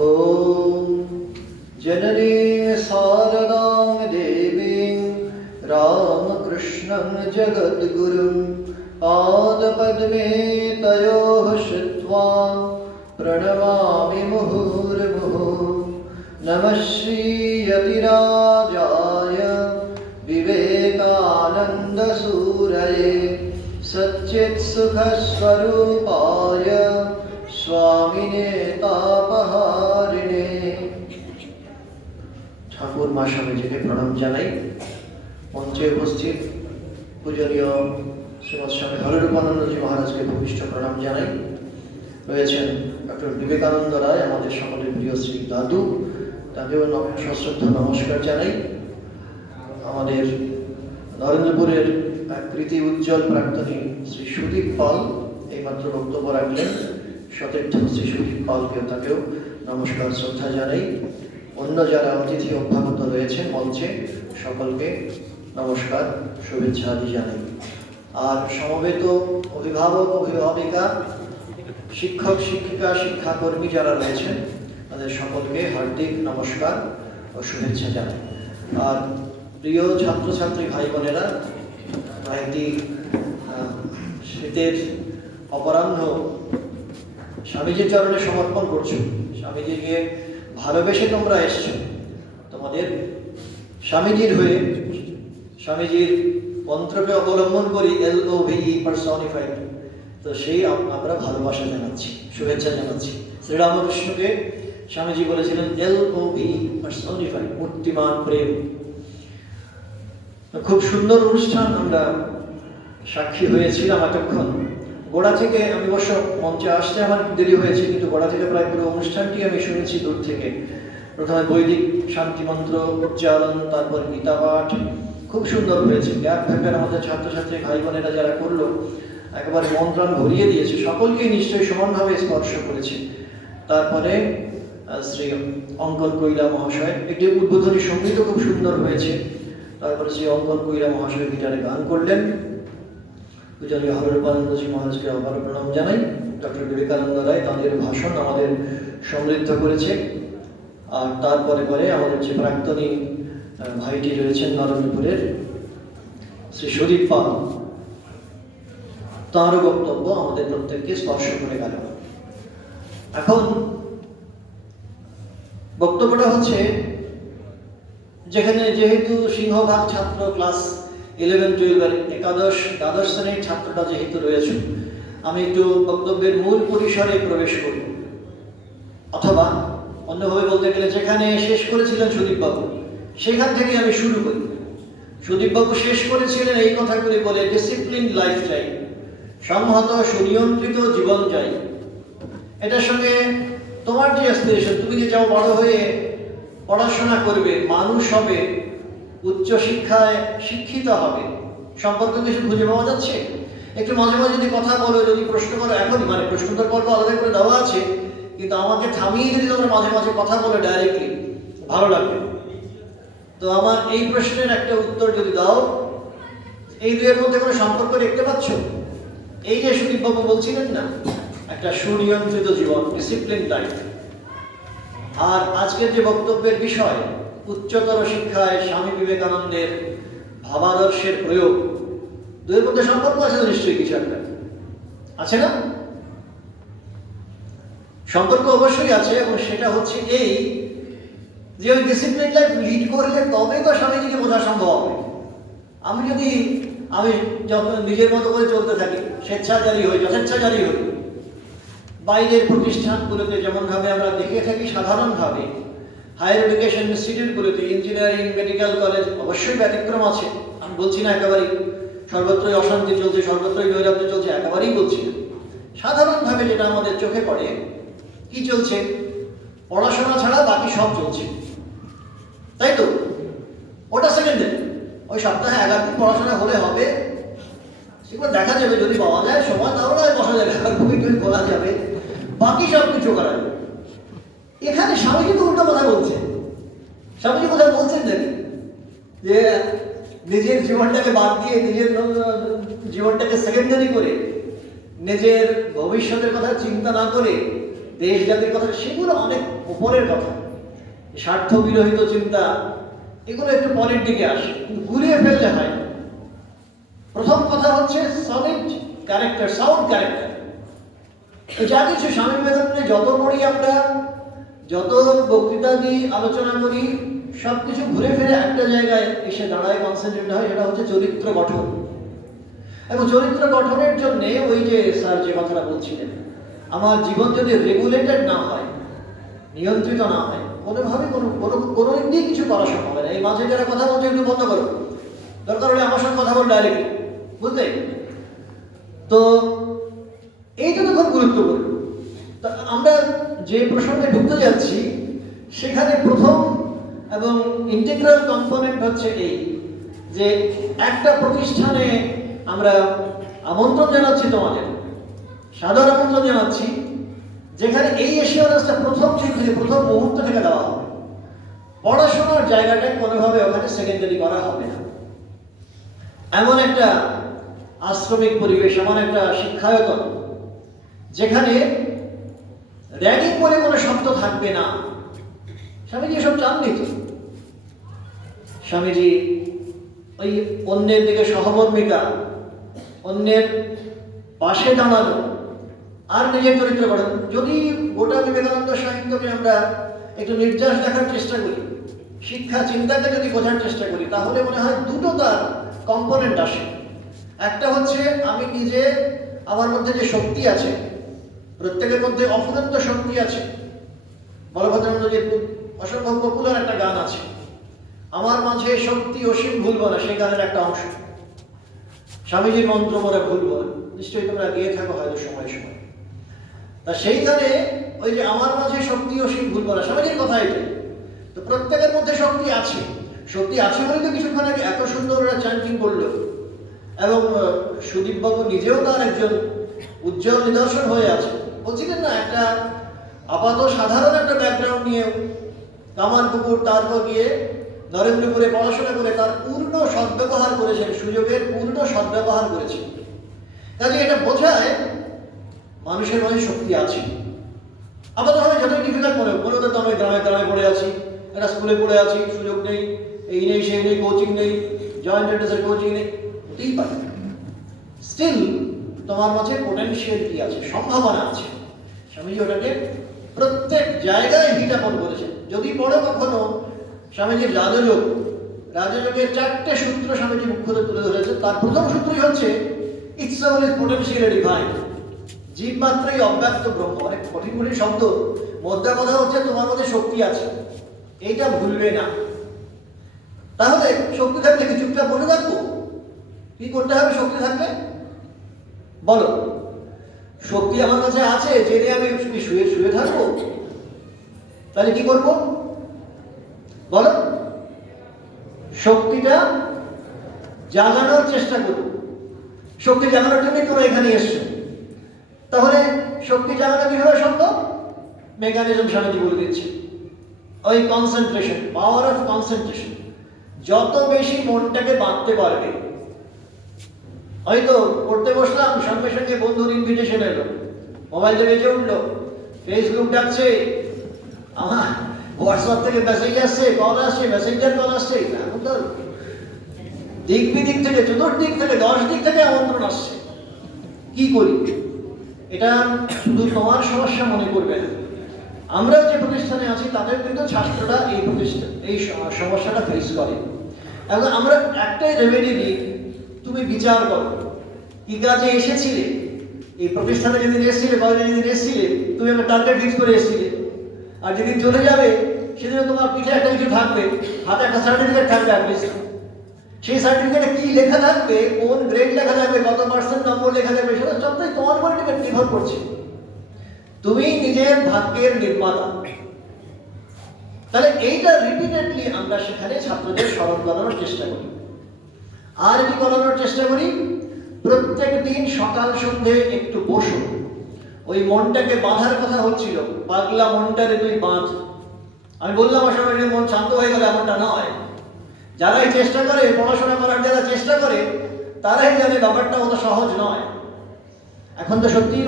ॐ जननीं शारदां देवीं रामकृष्णं जगद्गुरुं पादपद्मे तयोः श्रुत्वा प्रणमामि मुहुर्मुहुः। नमः श्रीयतिराजाय विवेकानन्दसूरये सच्चित्सुखस्वरूपाय स्वामिने तापहारिणे। ঠাকুর মা স্বামীজিকে প্রণাম জানাই। মঞ্চে উপস্থিত পূজনীয় শ্রীমৎ স্বামী হরিরূপানন্দজি মহারাজকে ভূমিষ্ঠ প্রণাম জানাই। রয়েছেন ডক্টর বিবেকানন্দ রায়, আমাদের সকলের প্রিয় শ্রী দাদু, তাকেও সশ্রদ্ধ নমস্কার জানাই। আমাদের নরেন্দ্রপুরের কৃতি উজ্জ্বল প্রাক্তনী শ্রী সুদীপ পাল এইমাত্র বক্তব্য রাখলেন, সতীর্থ শ্রী সুদীপ পালকেও তাকেও নমস্কার শ্রদ্ধা জানাই। অন্য যারা অতিথি অভ্যাগত রয়েছেন মঞ্চে সকলকে নমস্কার শুভেচ্ছা আদি জানাই। আর সমবেত অভিভাবক অভিভাবিকা, শিক্ষক শিক্ষিকা শিক্ষাকর্মী যারা রয়েছেন তাদের সকলকে হার্দিক নমস্কার ও শুভেচ্ছা জানাই। আর প্রিয় ছাত্রছাত্রী ভাই বোনেরা, একটি শীতের অপরাহ্ন স্বামীজির চরণে সমর্পণ করছো। স্বামীজিকে ভালোবেসে তোমরা এসছো, তোমাদের স্বামীজির হয়ে স্বামীজির মন্ত্রকে অবলম্বন করি, LOVE পার্সনিফাইড। তো সেই আমরা ভালোবাসা জানাচ্ছি, শুভেচ্ছা জানাচ্ছি। শ্রীরামকৃষ্ণকে স্বামীজি বলেছিলেন LOVE পার্সনিফাইড, মূর্তিমান প্রেম। খুব সুন্দর অনুষ্ঠান আমরা সাক্ষী হয়েছিলাম এতক্ষণ। গোড়া থেকে আমি অবশ্য মঞ্চে আসতে আমার দেরি হয়েছে, কিন্তু গোড়া থেকে প্রায় পুরো অনুষ্ঠানটি আমি শুনেছি দূর থেকে। প্রথমে বৈদিক শান্তি মন্ত্র উচ্চারণ, তারপর গীতা পাঠ, খুব সুন্দর হয়েছে। গ্যাপ ভ্যাপের আমাদের ছাত্রছাত্রী ভাই বোনেরা যারা করলো একেবারে মন প্রাণ ভরিয়ে দিয়েছে, সকলকেই নিশ্চয়ই সমানভাবে স্পর্শ করেছে। তারপরে শ্রী অঙ্কন কৈলা মহাশয় একটি উদ্বোধনী সঙ্গীতও খুব সুন্দর হয়েছে। তারপরে শ্রী অঙ্কন কৈলা মহাশয় গিটারে গান করলেন। পূজনীয় হরিরূপানন্দজি মহারাজকে আবারও প্রণাম জানাই। ডক্টর বিবেকানন্দ রায় তাঁদের ভাষণ আমাদের সমৃদ্ধ করেছে। আর তারপরে পরে আমাদের যে প্রাক্তনী ভাইটি রয়েছেন নরেন্দ্রপুরের শ্রী সুদীপ পাল, তাঁরও বক্তব্য আমাদের প্রত্যেককে স্পর্শ করে গেল। এখন বক্তব্যটা হচ্ছে, যেখানে যেহেতু সিংহভাগ ছাত্র ক্লাস 11-12 দ্বাদশ শ্রেণীর ছাত্রটা যেহেতু রয়েছে, আমি একটু বক্তব্যের মূল পরিসরে প্রবেশ করব। অথবা অন্যভাবে বলতে গেলে, যেখানে শেষ করেছিলেন সুদীপবাবু সেখান থেকে আমি শুরু করি। সুদীপবাবু শেষ করেছিলেন এই কথাগুলি বলে, ডিসিপ্লিন লাইফ চাই, সংহত সুনিয়ন্ত্রিত জীবন চাই। এটার সঙ্গে তোমার যে অ্যাসপিরেশন, তুমি যে যাও বড় হয়ে পড়াশোনা করবে, মানুষ হবে, উচ্চশিক্ষায় শিক্ষিত হবে, সম্পর্ক কিছু খুঁজে পাওয়া যাচ্ছে? একটু মাঝে মাঝে যদি কথা বলো, যদি প্রশ্ন করো, এখনই মানে প্রশ্নোত্তর পর্ব আলাদা করে দেওয়া আছে, কিন্তু আমাকে থামিয়ে যদি তোমরা মাঝে মাঝে কথা বলো ডাইরেক্টলি, ভালো লাগবে। তো আমার এই প্রশ্নের একটা উত্তর যদি দাও, এই দুয়ের মধ্যে কোনো সম্পর্ক দেখতে পাচ্ছ? এই যে সুদীপবাবু বলছিলেন না, একটা সুনিয়ন্ত্রিত জীবন, ডিসিপ্লিন লাইফ, আর আজকের যে বক্তব্যের বিষয় উচ্চতর শিক্ষায় স্বামী বিবেকানন্দের ভাবাদর্শের প্রয়োগ, দুয়ের মধ্যে সম্পর্ক আছে তো নিশ্চয়ই কিছু একটা আছে না? সম্পর্ক অবশ্যই আছে, এবং সেটা হচ্ছে এই যে ওই ডিসিপ্লিন লাইফ লিড করলে তবে তো স্বামীজিকে বোঝা সম্ভব হবে। আমি যখন নিজের মতো করে চলতে থাকি, স্বেচ্ছাচারী হই, যথেচ্ছাচারী হই, বাইরের প্রতিষ্ঠানগুলোতে যেমনভাবে আমরা দেখে থাকি, সাধারণভাবে হায়ার এডুকেশন ইনস্টিটিউটগুলোতে, ইঞ্জিনিয়ারিং, মেডিকেল কলেজ, অবশ্যই ব্যতিক্রম আছে। আমি বলছি না একেবারেই সর্বত্রই অশান্তি চলছে, সর্বত্রই নৈরাজ্য চলছে, একেবারেই বলছি না। সাধারণভাবে যেটা আমাদের চোখে পড়ে, কি চলছে? পড়াশোনা ছাড়া বাকি সব চলছে, তাই তো? ওটা সেকেন্ডারি। ওই সপ্তাহে 11 দিন পড়াশোনা হলে হবে, সেগুলো দেখা যাবে, যদি পাওয়া যায় সময়, তাহলে বসা যাবে, বই বলা যাবে, বাকি সব কিছু করা যাবে। এখানে স্বামীজি তো উল্টো কথা বলছে। স্বামীজি কথা বলছেন নাকি যে নিজের জীবনটাকে বাদ দিয়ে, নিজের জীবনটাকে সেকেন্ডারি করে, নিজের ভবিষ্যতের কথা চিন্তা না করে দেশ জাতির কথা, সেগুলো অনেক উপরের কথা। স্বার্থ বিরহিত চিন্তা এগুলো একটু পরের দিকে আসে, কিন্তু ঘুরিয়ে ফেললে হয় না। প্রথম কথা হচ্ছে সলিড ক্যারেক্টার, সাউন্ড ক্যারেক্টার। যা কিছু স্বামী বিবেকানন্দের যত পড়ি আমরা, যত বক্তৃতা দিই, আলোচনা করি, সবকিছু ঘুরে ফিরে একটা জায়গায় এসে দাঁড়ায়, কনসেন্ট্রেট হয়, সেটা হচ্ছে চরিত্র গঠন। এবং চরিত্র গঠনের জন্য ওই যে স্যার যে কথাটা বলছিলেন, আমার জীবন যদি রেগুলেটেড না হয়, নিয়ন্ত্রিত না হয়, কোনোভাবে কোনো দিক দিয়ে কিছু করা সম্ভব হয় না। এই মাঝে যারা কথা বলছে একটু বন্ধ করো, দরকার হলে আমার সঙ্গে কথা বল ডাইরেক্টলি, বুঝলে? তো এইটা তো খুব গুরুত্বপূর্ণ। তা আমরা যে প্রসঙ্গে ঢুকতে যাচ্ছি, সেখানে প্রথম এবং ইন্টিগ্রাল কম্পোনেন্ট হচ্ছে এই যে একটা প্রতিষ্ঠানে আমরা আমন্ত্রণ জানাচ্ছি, তোমাদের সাদর আমন্ত্রণ জানাচ্ছি, যেখানে এই এসিওরেন্সটা প্রথম দিন থেকে, প্রথম মুহূর্ত থেকে দেওয়া হবে। পড়াশোনার জায়গাটা কোনোভাবে ওখানে সেকেন্ডারি করা হবে না। এমন একটা আশ্রমিক পরিবেশ, এমন একটা শিক্ষায়তন যেখানে র্যাগিং বলে কোনো শব্দ থাকবে না। স্বামীজি এসব চাননি তো। স্বামীজি ওই অন্যের দিকে সহমর্মিতা, অন্যের পাশে দাঁড়ানো, আর নিজের চরিত্র গঠন। যদি গোটা বিবেকানন্দ সাহিত্যকে আমরা একটু নির্যাস দেখার চেষ্টা করি, শিক্ষা চিন্তাকে যদি বোঝার চেষ্টা করি, তাহলে মনে হয় দুটো তার কম্পোনেন্ট আসে। একটা হচ্ছে আমি নিজে, আমার মধ্যে যে শক্তি আছে, প্রত্যেকের মধ্যে অফুরন্ত শক্তি আছে। বলভদ্রানন্দজির অসম্ভব পপুলার একটা গান আছে, আমার মাঝে শক্তি অসীম ভুলব না, সেই গানের একটা অংশ। স্বামীজির মন্ত্র মোরা ভুলব না, নিশ্চয়ই তোমরা গিয়ে থাকো হয়তো সময় সময়। তা সেই গানে ওই যে আমার মাঝে শক্তি অসীম ভুলব না, স্বামীজির কথা এটাই। তো প্রত্যেকের মধ্যে শক্তি আছে, শক্তি আছে বলে তো কিছুক্ষণ আগে এত সুন্দর ওরা চ্যান্টিং করলো। এবং সুদীপবাবু নিজেও তার একজন উজ্জ্বল নিদর্শন হয়ে আছে। বলছিলেন না, একটা আপাত সাধারণ একটা ব্যাকগ্রাউন্ড নিয়ে কামারপুকুর, তারপর গিয়ে নরেন্দ্রপুরে পড়াশোনা করে তার পূর্ণ সদ্ব্যবহার করেছেন, সুযোগের পূর্ণ সদ্ব্যবহার করেছেন। কাজে এটা বোঝায় মানুষের মধ্যে শক্তি আছে। আপাতভাবে যতই ডিফিকাল্ট মনে হতো, আমি গ্রামে গ্রামে পড়ে আছি, একটা স্কুলে পড়ে আছি, সুযোগ নেই, এই নেই সেই নেই, কোচিং নেই, জয়েন্ট এন্ট্রান্সের কোচিং নেই, হতেই পারে। স্টিল তোমার মাঝে পোটেনশিয়ালিটি আছে, সম্ভাবনা আছে। স্বামীজি ওটাকে প্রত্যেক জায়গায় হিটাপন করেছেন। যদি পড়ে কখনো স্বামীজির রাজযোগের 4টে সূত্র স্বামীজি মুখ্যত তুলে ধরেছে। তার প্রথম সূত্রই হচ্ছে it's all is potentially divine, জীব মাত্রই অব্যক্ত ব্রহ্ম। অনেক কঠিন কঠিন শব্দ, মধ্যে কথা হচ্ছে তোমার মধ্যে শক্তি আছে, এইটা ভুলবে না। তাহলে শক্তি থাকলে কি চুপচাপ বসে থাকবো? কি করতে হবে শক্তি থাকলে? বলো, শক্তি আমার কাছে আছে জেনে আমি শুয়ে শুয়ে থাকবো? তাহলে কি করবো বলো? শক্তিটা জাগানোর চেষ্টা করবো। শক্তি জাগানোর জন্যই তোমরা এখানে এসছো। তাহলে শক্তি জাগানো কিভাবে সম্ভব? মেকানিজম স্বামীজি বলে দিচ্ছে, ওই কনসেন্ট্রেশন, পাওয়ার অফ কনসেন্ট্রেশন। যত বেশি মনটাকে বাঁধতে পারবে, হয়তো পড়তে বসলাম, সঙ্গে সঙ্গে বন্ধুর ইনভিটেশন এলো, মোবাইলে বেজে উঠলো, ফেসবুক ডাকছে, আমার হোয়াটসঅ্যাপ থেকে মেসেজ আসছে, কল আসছে, মেসেঞ্জার কল আসছে, এখন তো দিক বিদিক থেকে, চতুর্দিক থেকে, 10 দিক থেকে আমন্ত্রণ আসছে। কি করি? এটা শুধু তোমার সমস্যা মনে করবে না, আমরা যে প্রতিষ্ঠানে আছি তাদের কিন্তু ছাত্ররা এই সমস্যাটা ফেস করে। এবং আমরা একটাই রেমেডি দিই, তুমি বিচার করো কি কাজে এসেছিলে। এই প্রতিষ্ঠানে যেদিন এসেছিলে, কলেজে যেদিন এসেছিলে, তুমি একটা টার্গেট ফিক্স করে এসেছিলে। আর যেদিন চলে যাবে সেদিন তোমার পিঠে একটা কিছু থাকবে, হাতে একটা সার্টিফিকেট থাকবে অ্যাটলিস্ট। সেই সার্টিফিকেটে কি লেখা থাকবে, কোন গ্রেড লেখা থাকবে, কত পার্সেন্ট নম্বর লেখা থাকবে, সেটা সবটাই তোমার উপর নির্ভর করছে। তুমি নিজের ভাগ্যের নির্মাতা। তাহলে এইটা রিপিটেডলি আমরা সেখানে ছাত্রদের স্মরণ করানোর চেষ্টা করি। আর কি করানোর চেষ্টা করি? প্রত্যেক দিন সকাল সন্ধ্যে একটু বসো। ওই মনটাকে বাঁধার কথা হচ্ছিল, পাগলা মনটারে তুই বাঁধ। আমি বললাম আসলে মন শান্ত হয়ে গেলে এমনটা নয়। যারাই চেষ্টা করে পড়াশোনা করার, যারা চেষ্টা করে, তারাই জানে ব্যাপারটা অত সহজ নয়। এখন তো সত্যিই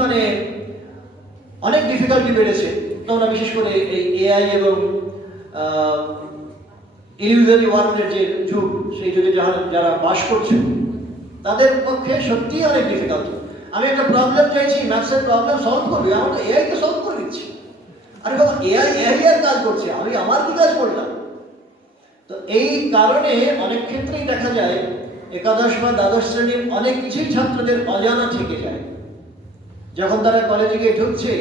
অনেক ডিফিকাল্টি বেড়েছে। তোমরা বিশেষ করে এই এআই এবং ইলিউজারি ওয়ার্ল্ডের যে যুগ, সেই যুগে যারা বাস করছে তাদের পক্ষে সত্যিই অনেক ডিফিকাল্ট। আমি একটা প্রবলেম চাইছি, ম্যাথসের প্রবলেম সলভ করবি, আমার তো এআইকে সলভ করে দিচ্ছি। আরে বাবা, এআই এর কাজ করছে, আমি আমার কি কাজ করলাম? তো এই কারণে অনেক ক্ষেত্রেই দেখা যায় একাদশ বা দ্বাদশ শ্রেণীর অনেক কিছুই ছাত্রদের অজানা থেকে যায়। যখন তারা কলেজে গিয়ে ঢুকছে,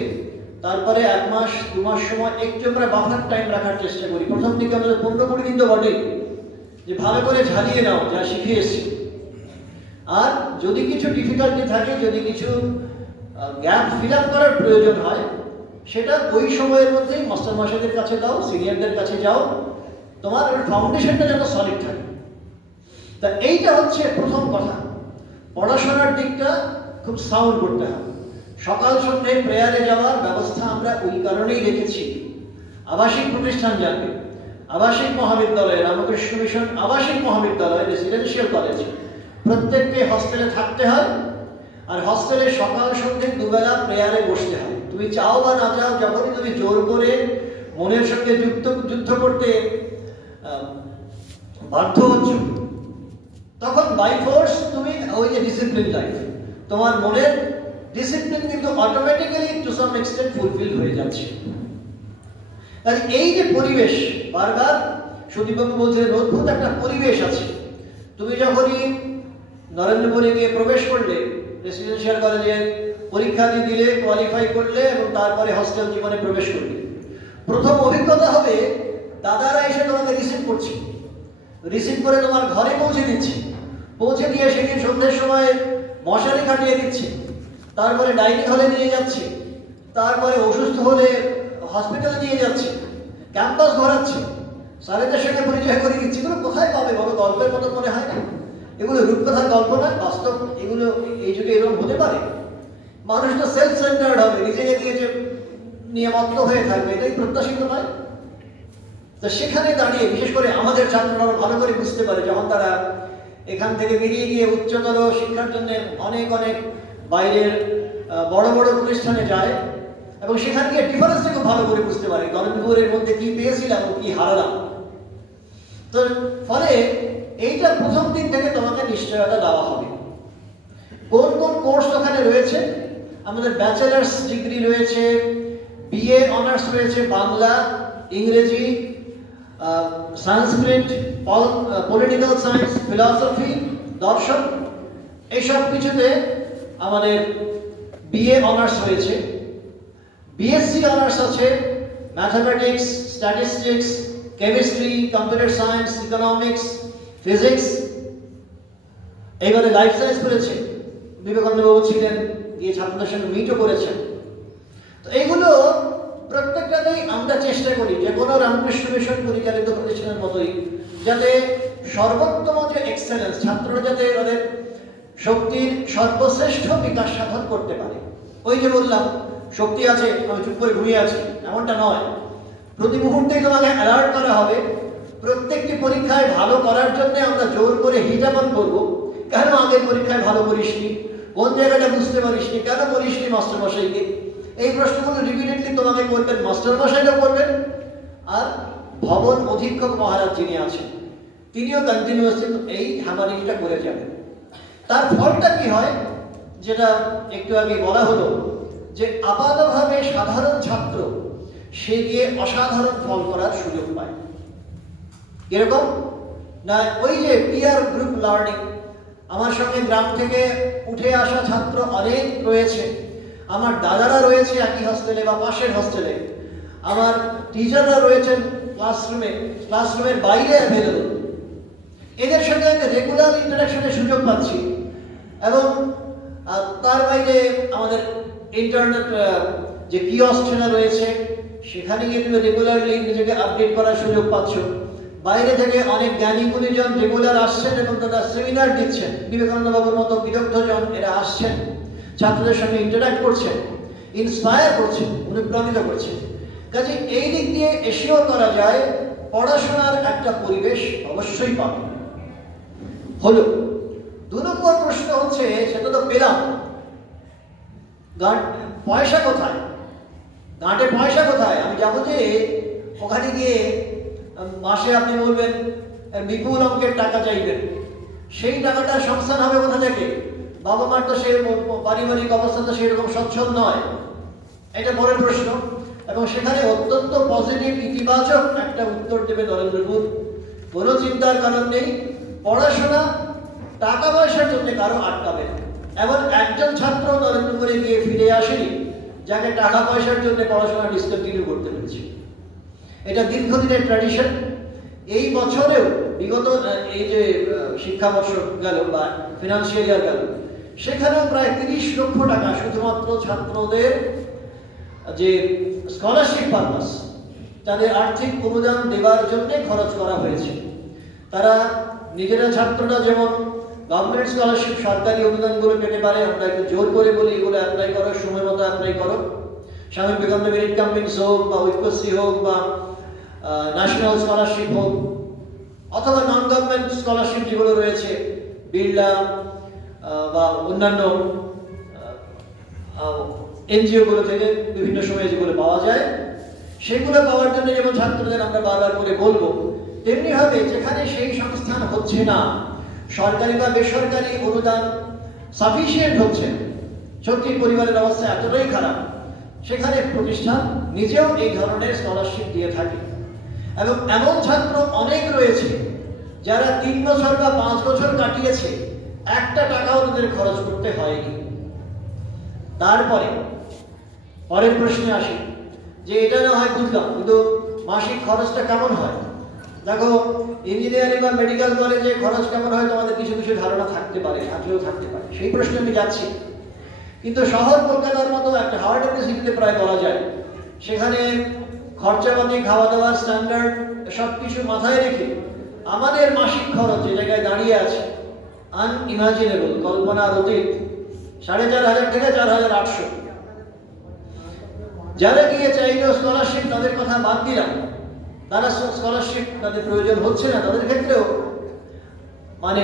তারপরে 1 মাস 2 মাস সময় একটু আমরা বাফার টাইম রাখার চেষ্টা করি। প্রথম দিকে আমাদের 15-20 দিন তো বটেই, যে ভালো করে ঝালিয়ে নাও যা শিখে এসছি। আর যদি কিছু ডিফিকাল্টি থাকে, যদি কিছু গ্যাপ ফিল আপ করার প্রয়োজন হয়, সেটা ওই সময়ের মধ্যেই মাস্টার মশাইদের কাছে দাও, সিনিয়রদের কাছে যাও, তোমার ফাউন্ডেশনটা যেন সলিড থাকে। তা এইটা হচ্ছে প্রথম কথা, পড়াশোনার দিকটা খুব সাউন্ড করতে হবে। সকাল সন্ধ্যে প্রেয়ারে যাওয়ার ব্যবস্থা আমরা ওই কারণেই রেখেছি। আবাসিক প্রতিষ্ঠান জানবে, আবাসিক মহাবিদ্যালয়, রামকৃষ্ণ মিশন আবাসিক মহাবিদ্যালয়, রেসিডেন্সিয়াল কলেজ, প্রত্যেককে হস্টেলে থাকতে হয়। আর হস্টেলে সকাল সন্ধ্যে দুবেলা প্রেয়ারে বসতে হয়। তুমি চাও বা না চাও, যখনই তুমি জোর করে মনের সঙ্গে যুদ্ধ করতে বাধ্য হচ্ছ, তখন বাই ফোর্স তুমি ওই যে ডিসিপ্লিন লাইফ, তোমার মনের ডিসিপ্লিন কিন্তু automatically to some extent fulfil হয়ে যাচ্ছে। কাজে এই যে পরিবেশ, বারবার সুদীপবাবু বলছিলেন অদ্ভুত একটা পরিবেশ আছে। তুমি যখনই নরেন্দ্রপুরে গিয়ে প্রবেশ করলে, রেসিডেন্সিয়াল কলেজে পরীক্ষা দিলে, কোয়ালিফাই করলে এবং তারপরে হস্টেল জীবনে প্রবেশ করলে, প্রথম অভিজ্ঞতা হবে দাদারা এসে তোমাকে রিসিভ করছে, রিসিভ করে তোমার ঘরে পৌঁছে দিচ্ছে, পৌঁছে দিয়ে সেদিন সন্ধ্যের সময় মশারি খাটিয়ে দিচ্ছে, তারপরে ডাইনিং হলে নিয়ে যাচ্ছে, তারপরে অসুস্থ হলে হসপিটালে নিয়ে যাচ্ছে, ক্যাম্পাস ঘোরাচ্ছে, স্যারেদের সঙ্গে পরিচয় করে দিচ্ছে। এগুলো কোথায় পাবে বাবা? গল্পের মতো মনে হয় না? এগুলো রূপকথার গল্প না, বাস্তব। এগুলো এই যুগে এরকম হতে পারে? মানুষ তো সেলফ সেন্টার্ড হবে, নিজেকে নিয়ে মত্ত হয়ে থাকবে, এটাই প্রত্যাশিত নয়। তো সেখানে দাঁড়িয়ে বিশেষ করে আমাদের ছাত্ররা ভালো করে বুঝতে পারে, যখন তারা এখান থেকে বেরিয়ে গিয়ে উচ্চতর শিক্ষার জন্য অনেক অনেক বাইরের বড় বড় প্রতিষ্ঠানে যায় এবং সেখানে গিয়ে ডিফারেন্সটা খুব ভালো করে বুঝতে পারে, নরেন্দ্রপুরের মধ্যে কি পেয়েছিলাম ও কি হারালাম। তো ফলে এইটা প্রথম দিন থেকে তোমাকে নিশ্চয়তা দেওয়া হবে। কোন কোন কোর্স ওখানে রয়েছে? আমাদের ব্যাচেলার্স ডিগ্রি রয়েছে, বিএ অনার্স রয়েছে, বাংলা, ইংরেজি, সংস্কৃত, পলিটিক্যাল সায়েন্স, ফিলসফি, দর্শন, এইসব কিছুতে আমাদের বিএ অনার্স রয়েছে। বিএসসি অনার্স আছে mathematics, statistics, chemistry, computer science, economics, physics. এইবারে লাইফ সায়েন্স করেছে, বিবেকানন্দবাবু ছিলেন, গিয়ে ছাত্রদের সঙ্গে মিটও করেছেন। তো এইগুলো প্রত্যেকটাতেই আমরা চেষ্টা করি যে কোনো রামকৃষ্ণ মিশন পরিচালিত প্রতিষ্ঠানের মতোই যাতে সর্বোত্তম যে এক্সেলেন্স, ছাত্ররা যাতে ওদের শক্তির সর্বশ্রেষ্ঠ বিকাশ সাধন করতে পারে। ওই যে বললাম শক্তি আছে, আমি চুপ করে ঘুমিয়ে আছি, এমনটা নয়। প্রতি মুহূর্তেই তোমাকে অ্যালার্ট করা হবে। প্রত্যেকটি পরীক্ষায় ভালো করার জন্য আমরা জোর করে হিটাপন করব, কেন আগের পরীক্ষায় ভালো করিসনি, কোন জায়গাটা বুঝতে পারিসনি, কেন বলিসনি মাস্টারমশাইকে। এই প্রশ্নগুলো রিপিটেডলি তোমাকে করবেন, মাস্টারমশাইরাও করবেন, আর ভবন অধীক্ষক মহারাজ যিনি আছেন তিনিও কন্টিনিউয়াসলি এই হ্যামারিংটা করে যাবেন। তার ফলটা কি হয়, যেটা একটু আগে বলা হলো, যে আপাতভাবে সাধারণ ছাত্র সে গিয়ে অসাধারণ ফল করার সুযোগ পায়। এরকম না, ওই যে পিয়ার গ্রুপ লার্নিং, আমার সঙ্গে গ্রাম থেকে উঠে আসা ছাত্র অনেক রয়েছে, আমার দাদারা রয়েছে একই হস্টেলে বা পাশের হস্টেলে, আমার টিচাররা রয়েছেন ক্লাসরুমের বাইরে অ্যাভেলেবল। এদের সঙ্গে একটা রেগুলার ইন্টারাকশনের সুযোগ পাচ্ছি। এবং তার বাইরে আমাদের ইন্টারনেট যে কিয়স্কটা রয়েছে, সেখানে গিয়ে তুমি রেগুলারলি নিজেকে আপডেট করার সুযোগ পাচ্ছ। বাইরে থেকে অনেক জ্ঞানী গুণীজন রেগুলার আসছেন এবং তারা সেমিনার দিচ্ছেন, বিবেকানন্দবাবুর মতো বিদগ্ধজন এরা আসছেন, ছাত্রদের সঙ্গে ইন্টারাক্ট করছেন, ইন্সপায়ার করছেন, অনুপ্রাণিত করছেন। কাজে এই দিক দিয়ে এশিওর করা যায় পড়াশোনার একটা পরিবেশ অবশ্যই পাবে। হলো 2 নম্বর প্রশ্ন হচ্ছে, সেটা তো পেলাম, পয়সা কোথায়? ঘাটে পয়সা কোথায়? আমি যাবো যে ওখানে গিয়ে মাসে আপনি বলবেন বিপুল অঙ্কের টাকা চাইবেন, সেই টাকাটার সংস্থান হবে কোথা থেকে? বাবা মার তো সেই পারিবারিক অবস্থা তো সেরকম সচ্ছল নয়, এটা পরের প্রশ্ন। এবং সেখানে অত্যন্ত পজিটিভ ইতিবাচক একটা উত্তর দেবে নরেন্দ্রপুর, কোনো চিন্তার কারণ নেই, পড়াশোনা টাকা পয়সার জন্য কারো আটকাবে না। এমন একজন ছাত্র নরেন্দ্রপুরে গিয়ে ফিরে আসেনি যাকে টাকা পয়সার জন্য পড়াশোনা ডিসকন্টিনিউ করতে পেরেছে। এটা দীর্ঘদিনের ট্র্যাডিশন। এই বছরেও বিগত এই যে শিক্ষাবর্ষ গেল বা ফিনান্সিয়াল ইয়ার গেল, সেখানেও প্রায় 30 লক্ষ টাকা শুধুমাত্র ছাত্রদের যে স্কলারশিপ পারপাস, তাদের আর্থিক অনুদান দেওয়ার জন্য খরচ করা হয়েছে। তারা নিজেরা ছাত্ররা যেমন গভর্নমেন্ট স্কলারশিপ সরকারি অনুদানগুলো পেতে পারে, আমরা একটু জোর করে বলি এগুলো অ্যাপ্লাই করো, সময় মতো অ্যাপ্লাই করো। স্বামী বিবেকানন্দ মেরিট ক্যাম্পেইনস হোক বা ঐক্যশ্রী হোক বা ন্যাশনাল স্কলারশিপ হোক অথবা নন গভর্নমেন্ট স্কলারশিপ যেগুলো রয়েছে, বিড়লা বা অন্যান্য এনজিওগুলো থেকে বিভিন্ন সময়ে যেগুলো পাওয়া যায়, সেগুলো পাওয়ার জন্য যেমন ছাত্রদের আমরা বারবার করে বলবো, তেমনি হবে যেখানে সেই সংস্থান হচ্ছে না, সরকারি বা বেসরকারি অনুদান সাফিসিয়েন্ট হচ্ছে, সত্যি পরিবারের অবস্থা এতটাই খারাপ, সেখানে প্রতিষ্ঠান নিজেও এই ধরনের স্কলারশিপ দিয়ে থাকে। এবং এমন ছাত্র অনেক রয়েছে যারা 3 বছর বা 5 বছর কাটিয়েছে, একটা টাকাও তাদের খরচ করতে হয়নি। তারপরে পরের প্রশ্নে আসি যে এটা না হয় বুঝলাম, কিন্তু মাসিক খরচটা কেমন হয়? দেখো, ইঞ্জিনিয়ারিং বা মেডিকেল কলেজে খরচ কেমন হয় তোমাদের কিছু কিছু ধারণা থাকতে পারে, থাকলেও থাকতে পারে, সেই প্রশ্নে আমি যাচ্ছি। কিন্তু শহর কলকাতার মতো একটা হার্ট অফ দ্য সিটিতে প্রায় বলা যায়, সেখানে খরচাপাতি, খাওয়া দাওয়ার স্ট্যান্ডার্ড সব কিছু মাথায় রেখে আমাদের মাসিক খরচ যে জায়গায় দাঁড়িয়ে আছে আনইমাজিনেবল, কল্পনার অতীত, 4500 থেকে 4800। যারা গিয়ে চাইল স্কলারশিপ, তাদের কথা বাদ দিলাম, তারা স্কলারশিপ তাদের প্রয়োজন হচ্ছে না, তাদের ক্ষেত্রেও মানে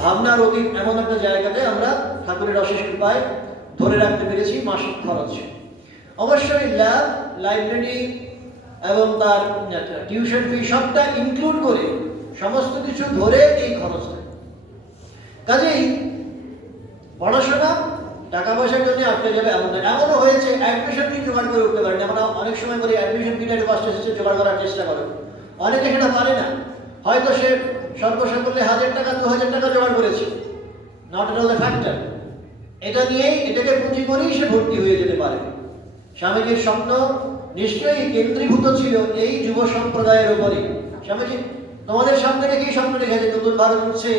ভাবনার অতীত এমন একটা জায়গাতে আমরা ঠাকুরের অশেষ কৃপায় ধরে রাখতে পেরেছি মাসিক খরচ। অবশ্যই ল্যাব, লাইব্রেরি এবং তার টিউশন ফি সবটা ইনক্লুড করে সমস্ত কিছু ধরে এই খরচটা। কাজেই পড়াশোনা টাকা পয়সার জন্য আটকে যাবে এমন না। এমনও হয়েছে অ্যাডমিশন ফি জোগাড় করে উঠতে পারেনি। আমরা অনেক সময় বলি অ্যাডমিশন ফিটা কষ্ট এসেছে, জোগাড় করার চেষ্টা করো, অনেকে সেটা পারে না। হয়তো সে সর্বসাকল্যে 1000 টাকা 2000 টাকা জোগাড় করেছে, not at all the factor. এটা নিয়েই, এটাকে পুঁজি করেই সে ভর্তি হয়ে যেতে পারে। স্বামীজির স্বপ্ন নিশ্চয়ই কেন্দ্রীভূত ছিল এই যুব সম্প্রদায়ের উপরে। স্বামীজি তোমাদের সামনে রেখেই স্বপ্ন রেখেছে নতুন ভারত উঠছে,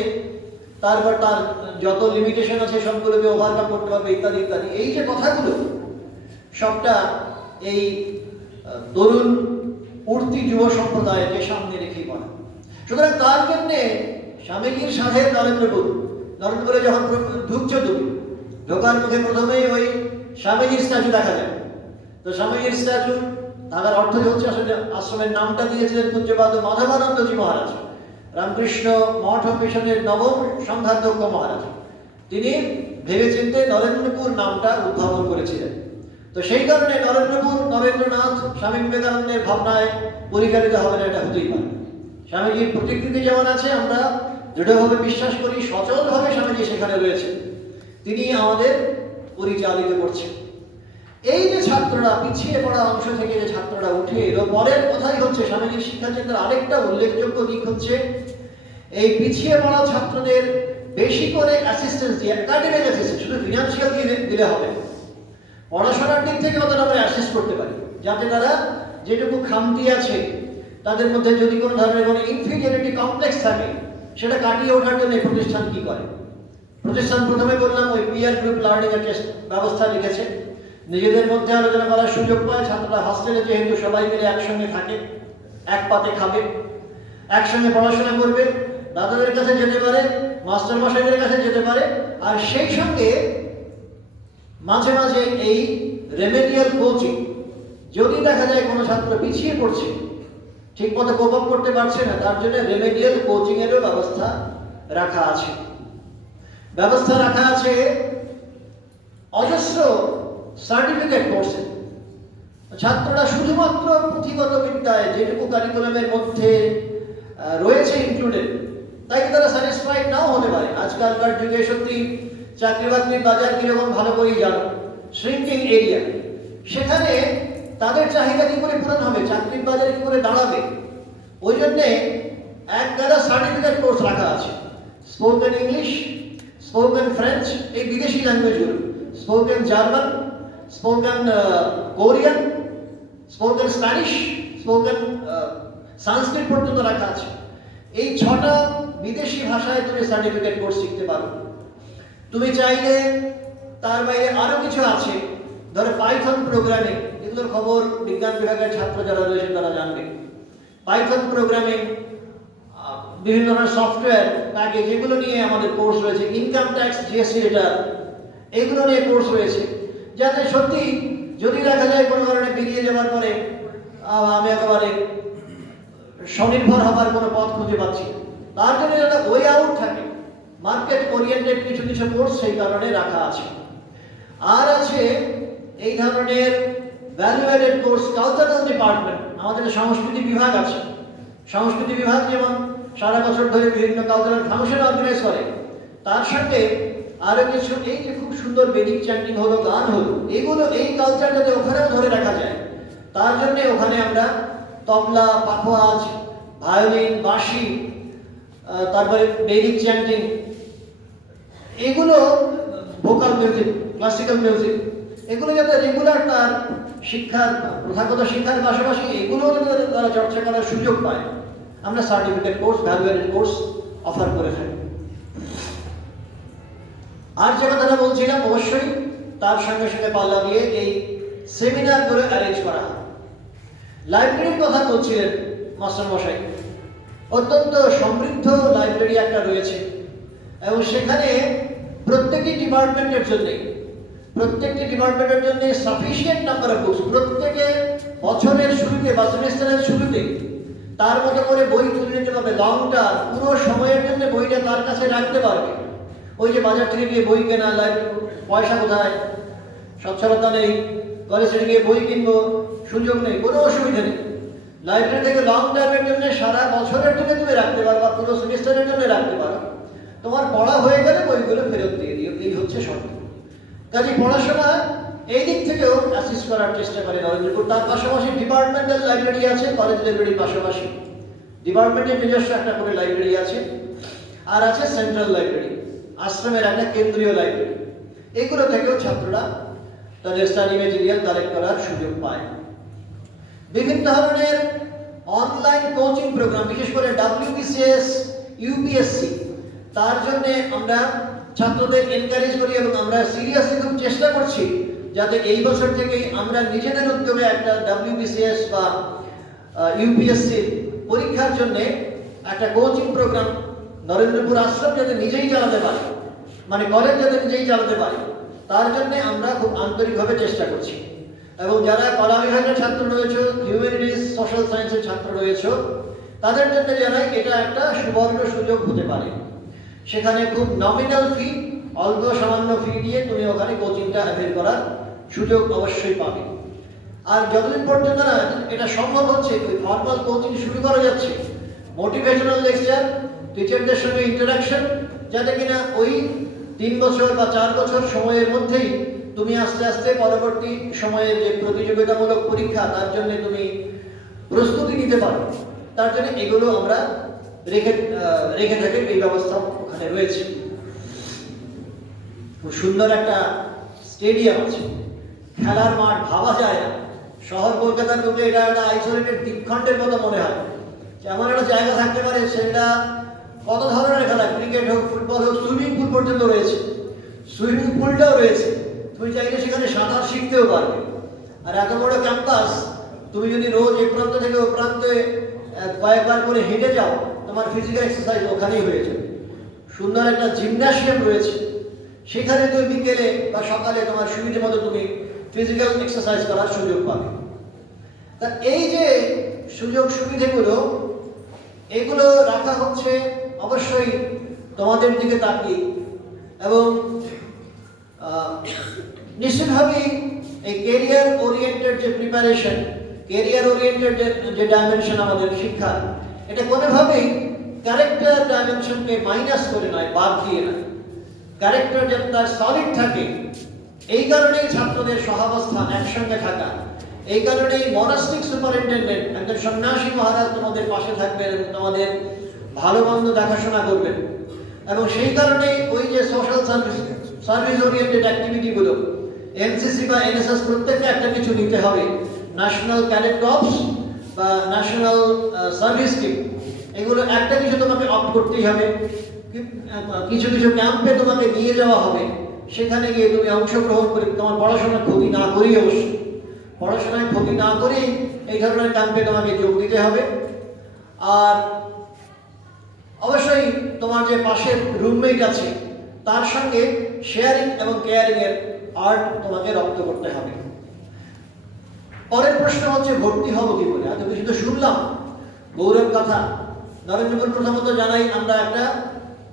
তারপর তার যত লিমিটেশন আছে সবগুলোকে ওভারকাম করতে পারবে ইত্যাদি ইত্যাদি। এই যে কথাগুলো সবটা এই তরুণ উঠতি যুব সম্প্রদায়কে সামনে রেখেই বলা। সুতরাং তার জন্যে স্বামীজির সাথে নরেন্দ্রপুরে যখন ঢুকছো তুমি, ঢোকার মুখে প্রথমেই ওই স্বামীজির স্ট্যাচু দেখা যায়। তো স্বামীজির স্ট্যাচু থাকার অর্থ হচ্ছে, আসলে আশ্রমের নামটা দিয়েছিলেন পূজ্যপাদ মাধবানন্দজি মহারাজ, রামকৃষ্ণ মঠ মিশনের 9ম সংঘাধ্যক্ষ মহারাজ। তিনি ভেবেচিন্তে নরেন্দ্রপুর নামটা উদ্ভাবন করেছিলেন। তো সেই কারণে নরেন্দ্রপুর, নরেন্দ্রনাথ, স্বামী বিবেকানন্দের ভাবনায় পরিচালিত হবে না, এটা হতেই পারে। স্বামীজির প্রতিকৃতি যেমন আছে, আমরা দৃঢ়ভাবে বিশ্বাস করি সচলভাবে স্বামীজি সেখানে রয়েছে, তিনি আমাদের পরিচালিত করছেন। এই যে ছাত্ররা, পিছিয়ে পড়া অংশ থেকে যে ছাত্ররা উঠে এলো, পরের কথাই হচ্ছে স্বামীজির শিক্ষাচিন্তার আরেকটা উল্লেখযোগ্য দিক হচ্ছে এই পিছিয়ে পড়া ছাত্রদের বেশি করে অ্যাসিস্ট্যান্স দিয়ে, একাডেমিক অ্যাসিস্ট্যান্স, শুধু ফিনান্সিয়াল দিলে হবে, পড়াশোনার দিক থেকে অতটা আমরা অ্যাসিস্ট করতে পারি, যাতে তারা যেটুকু খামতি আছে তাদের মধ্যে যদি কোনো ধরনের কোনো ইনফিরিয়রিটি কমপ্লেক্স থাকে, সেটা কাটিয়ে ওঠার জন্য এই প্রতিষ্ঠান কি করে। প্রতিষ্ঠান প্রথমে বললাম ওই পিয়ার গ্রুপ লার্নিং এর ব্যবস্থা রেখেছে, নিজেদের মধ্যে আলোচনা করার সুযোগ পায়। ছাত্ররা হস্টেলে যেহেতু সবাই মিলে একসঙ্গে থাকে, এক পাতে খাবে, একসঙ্গে পড়াশোনা করবে, দাদাদের কাছে যেতে পারে, মাস্টার মশাইদের কাছে যেতে পারে, আর সেই সঙ্গে মাঝে মাঝে এই রেমেডিয়াল কোচিং, যদি দেখা যায় কোনো ছাত্র পিছিয়ে পড়ছে, ঠিক মতো কোপ আপ করতে পারছে না, তার জন্য রেমেডিয়াল কোচিং এরও ব্যবস্থা রাখা আছে। অজস্র সার্টিফিকেট কোর্সে, ছাত্ররা শুধুমাত্র পুঁথিগত বিদ্যায় যেটুকু কারিকুলামের মধ্যে রয়েছে ইনক্লুডেড, তাই তারা স্যাটিসফাইড নাও হতে পারে। আজকালকার যুগে সত্যি চাকরি বাকরির বাজার কিরকম ভালো করেই জানো, শ্রিঙ্কিং এরিয়া। সেখানে তাদের চাহিদা কি করে পূরণ হবে, চাকরির বাজারে কি করে দাঁড়াবে, ওই জন্যে এক গাদা সার্টিফিকেট কোর্স রাখা আছে। স্পোকেন ইংলিশ, স্পোকেন ফ্রেঞ্চ, এই বিদেশি ল্যাঙ্গুয়েজগুলো, spoken German, spoken Korean, spoken Spanish, spoken Sanskrit পর্যন্ত রাখা আছে। এই 6টা বিদেশি ভাষায় তুমি সার্টিফিকেট কোর্স শিখতে পারো। তুমি চাইলে তার বাইরে আরো কিছু আছে, ধরো পাইথন প্রোগ্রামিং, এগুলোর খবর বিজ্ঞান বিভাগের ছাত্র যারা রয়েছে তারা জানবে। পাইথন প্রোগ্রামিং, বিভিন্ন ধরনের সফটওয়্যার প্যাকেজ, এগুলো নিয়ে আমাদের কোর্স রয়েছে। ইনকাম ট্যাক্স, জিএসটি রিটার্ন, এগুলো নিয়ে কোর্স রয়েছে, যাতে সত্যি যদি দেখা যায় কোনো কারণে বেরিয়ে যাওয়ার পরে আমি একেবারে স্বনির্ভর হবার কোনো পথ খুঁজে পাচ্ছি, তার জন্য যাতে ওয়ে আউট থাকে, মার্কেট ওরিয়েন্টেড কিছু কিছু কোর্স সেই কারণে রাখা আছে। আর আছে এই ধরনের value added course. Cultural department, আমাদের সংস্কৃতি বিভাগ আছে। সংস্কৃতি বিভাগ যেমন সারা বছর ধরে বিভিন্ন কালচারাল ফাংশন অর্গানাইজ করে, তার সাথে আরো কিছু, এই যে খুব সুন্দর বেদিক চ্যান্টিং হলো, গান হলো, এগুলো এই কালচার যাতে ওখানেও ধরে রাখা যায়, তার জন্য ওখানে আমরা তবলা, পাখোয়াজ, ভায়োলিন, বাঁশি, তারপরে বেদিক চ্যান্টিং, এগুলো ভোকাল মিউজিক, ক্লাসিক্যাল মিউজিক, এগুলো যাতে রেগুলার তার শিক্ষার, প্রথাগত শিক্ষার পাশাপাশি এগুলো যাতে তারা চর্চা করার সুযোগ পায়, আমরা certificate course, value added course offer করে থাকি। আর যে কথাটা বলছিলাম, অবশ্যই তার সঙ্গে সঙ্গে পাল্লা দিয়ে এই সেমিনারগুলো অ্যারেঞ্জ করা হয়। লাইব্রেরির কথা বলছিলেন মাস্টার মশাই, অত্যন্ত সমৃদ্ধ লাইব্রেরি একটা রয়েছে, এবং সেখানে প্রত্যেকটি ডিপার্টমেন্টের জন্য সাফিসিয়েন্ট নাম্বার অফ বুকস, প্রত্যেকে বছরের শুরুতে বা সেমিস্টারের শুরুতে তার মতো করে বই তুলে নিতে পারবে। লং টার্ম, পুরো সময়ের জন্য বইটা তার কাছে রাখতে পারবে। ওই যে বাজার থেকে গিয়ে বই কেনা, পয়সা কোথায়, সচ্ছলতা নেই, কলেজ থেকে গিয়ে বই কিনবো, সুযোগ নেই, কোনো অসুবিধা নেই। লাইব্রেরি থেকে লং টার্মের জন্য, সারা বছরের জন্য তুমি রাখতে পারো, বা পুরো সেমিস্টারের জন্য রাখতে পারো। তোমার পড়া হয়ে গেলে বইগুলো ফেরত দিয়ে দিও, এই হচ্ছে শর্ত। কাজে পড়াশোনা এই দিক থেকেও অ্যাসিস্ট করার চেষ্টা করে নরেন্দ্রপুর। তার পাশাপাশি ডিপার্টমেন্টাল লাইব্রেরি আছে, কলেজ লাইব্রেরির পাশাপাশি ডিপার্টমেন্টের নিজস্ব একটা করে লাইব্রেরি আছে। আর আছে সেন্ট্রাল লাইব্রেরি, আশ্রমের একটা কেন্দ্রীয় লাইব্রেরি। এগুলো থেকেও ছাত্ররা তাদের স্টাডি মেটেরিয়াল কালেক্ট করার সুযোগ পায়। বিভিন্ন ধরনের অনলাইন কোচিং প্রোগ্রাম, বিশেষ করে WBCS, UPSC, তার জন্য আমরা ছাত্রদের এনকারেজ করি, এবং আমরা সিরিয়াসলি খুব চেষ্টা করছি যাতে এই বছর থেকে আমরা নিজেদের উদ্যোগে একটা WBCS বা UPSC পরীক্ষার জন্য একটা কোচিং প্রোগ্রাম নরেন্দ্রপুর আশ্রম যাতে নিজেই চালাতে পারে, মানে কলেজ যাতে নিজেই চালাতে পারে, তার জন্য আমরা খুব আন্তরিকভাবে চেষ্টা করছি। এবং যারা কলা বিভাগের ছাত্র রয়েছে, হিউম্যানিটিস, সোশ্যাল সায়েন্সের ছাত্র রয়েছে, তাদের জন্য জানাই এটা একটা সুবর্ণ সুযোগ হতে পারে। সেখানে খুব নমিনাল ফি, অল্প সামান্য ফি দিয়ে তুমি ওখানে কোচিংটা অ্যাভেল করার সুযোগ অবশ্যই পাবে। আর যতদিন পর্যন্ত না এটা সম্ভব হচ্ছে, ফর্মাল কোচিং শুরু করা যাচ্ছে, মোটিভেশনাল লেকচার, টিচারদের সঙ্গে ইন্টারাকশন, যাতে কিনা ওই 3 বছর বা 4 বছর সময়ের মধ্যেই তুমি আস্তে আস্তে পরবর্তী সময়ের যে প্রতিযোগিতামূলক পরীক্ষা, তার জন্য তুমি প্রস্তুতি নিতে পারো। তার জন্য এগুলো আমরা রেখে থাকি, এই ব্যবস্থা ওখানে রয়েছে। খুব সুন্দর একটা স্টেডিয়াম আছে, খেলার মাঠ, ভাবা যায় না। শহর কলকাতার লোকে এটা একটা আইসোলেটেড দ্বীপখণ্ডের মতো মনে হয়, এমন একটা জায়গা থাকতে পারে। সেটা কত ধরনের খেলা, ক্রিকেট হোক, ফুটবল হোক, সুইমিং পুল পর্যন্ত রয়েছে, সুইমিং পুলটাও রয়েছে, তুমি চাইলে সেখানে সাঁতার শিখতেও পারবে। আর এত বড় ক্যাম্পাস, তুমি যদি রোজ এক প্রান্ত থেকে ও প্রান্তে কয়েকবার করে হেঁটে যাও, তোমার ফিজিক্যাল এক্সারসাইজ ওখানেই হয়ে যাবে। সুন্দর একটা জিমন্যাসিয়াম রয়েছে, সেখানে তুমি বিকেলে বা সকালে তোমার সুবিধে মতো তুমি ফিজিক্যাল এক্সারসাইজ করার সুযোগ পাবে। তা এই যে সুযোগ সুবিধেগুলো, এগুলো রাখা হচ্ছে অবশ্যই তোমাদের দিকে তাকিয়ে, এবং নিশ্চিতভাবেই এই ক্যারিয়ার ওরিয়েন্টেড যে প্রিপারেশন, ক্যারিয়ার ওরিয়েন্টেড যে ডাইমেনশন আমাদের শিক্ষা, এটা কোনোভাবেই ক্যারেক্টার ডাইমেনশনকে মাইনাস করে নয়, বাদ দিয়ে না। ক্যারেক্টার যাতে তার সলিড থাকে, এই কারণেই ছাত্রদের সহাবস্থান, একসঙ্গে থাকা, এই কারণেই মনাস্টিক সুপারিনটেন্ডেন্ট, একজন সন্ন্যাসী মহারাজ তোমাদের পাশে থাকবেন এবং তোমাদের ভালো মন্দ দেখাশোনা করবেন। এবং সেই কারণেই ওই যে সোশ্যাল সার্ভিস ওরিয়েন্টেড অ্যাক্টিভিটিগুলো, এনসিসি বা এনএসএস, প্রত্যেকটা একটা কিছু নিতে হবে। ন্যাশনাল ক্যাডেট কর্পস বা ন্যাশনাল সার্ভিস টিম, এগুলো একটা কিছু তোমাকে অপ্ট করতেই হবে। কিছু কিছু ক্যাম্পে তোমাকে নিয়ে যাওয়া হবে, সেখানে গিয়ে তুমি অংশগ্রহণ করে তোমার পড়াশোনার ক্ষতি না করেই, অবশ্যই পড়াশোনায় ক্ষতি না করেই এই ধরনের ক্যাম্পে তোমাকে যোগ দিতে হবে। আর অবশ্যই তোমার যে পাশের রুমমেট আছে তার সঙ্গে শেয়ারিং এবং কেয়ারিং এর আর্ট তোমাকে রপ্ত করতে হবে। পরের প্রশ্ন হচ্ছে ভর্তি হব কি করে? এত কিছু তো শুনলাম, গৌরব কথা। নরেন্দ্রপুর প্রথমত জানাই, আমরা একটা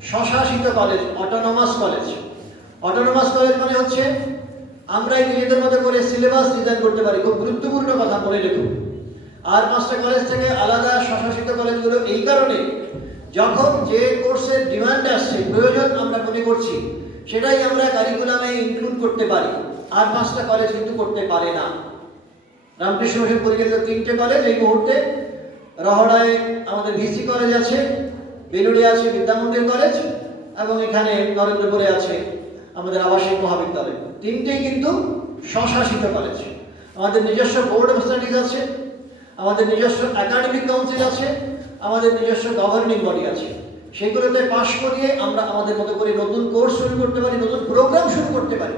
স্বশাসিত কলেজ, অটোনমাস কলেজ। অটোনমাস কলেজ মানে হচ্ছে আমরাই নিজেদের মতো করে সিলেবাস ডিজাইন করতে পারি। খুব গুরুত্বপূর্ণ কথা মনে রেখো। আর 5টা কলেজ থেকে আলাদা স্বশাসিত কলেজগুলো এই কারণে, যখন যে কোর্সের ডিমান্ড আসছে, প্রয়োজন আমরা মনে করছি, সেটাই আমরা কারিকুলামে ইনক্লুড করতে পারি। আর 5টা কলেজ কিন্তু করতে পারে না। রামকৃষ্ণ মিশন পরিচালিত 3টে কলেজ এই মুহূর্তে, রহড়ায় আমাদের ভিসি কলেজ আছে, বেলুড়ে আছে বিদ্যামন্দির কলেজ, এবং এখানে নরেন্দ্রপুরে আছে আমাদের আবাসিক মহাবিদ্যালয়। 3টেই কিন্তু স্বশাসিত কলেজ। আমাদের নিজস্ব বোর্ড অফ স্টাডিজ আছে, আমাদের নিজস্ব একাডেমিক কাউন্সিল আছে, আমাদের নিজস্ব গভর্নিং বডি আছে। সেগুলোতে পাশ করিয়ে আমরা আমাদের মতো করে নতুন কোর্স শুরু করতে পারি, নতুন প্রোগ্রাম শুরু করতে পারি।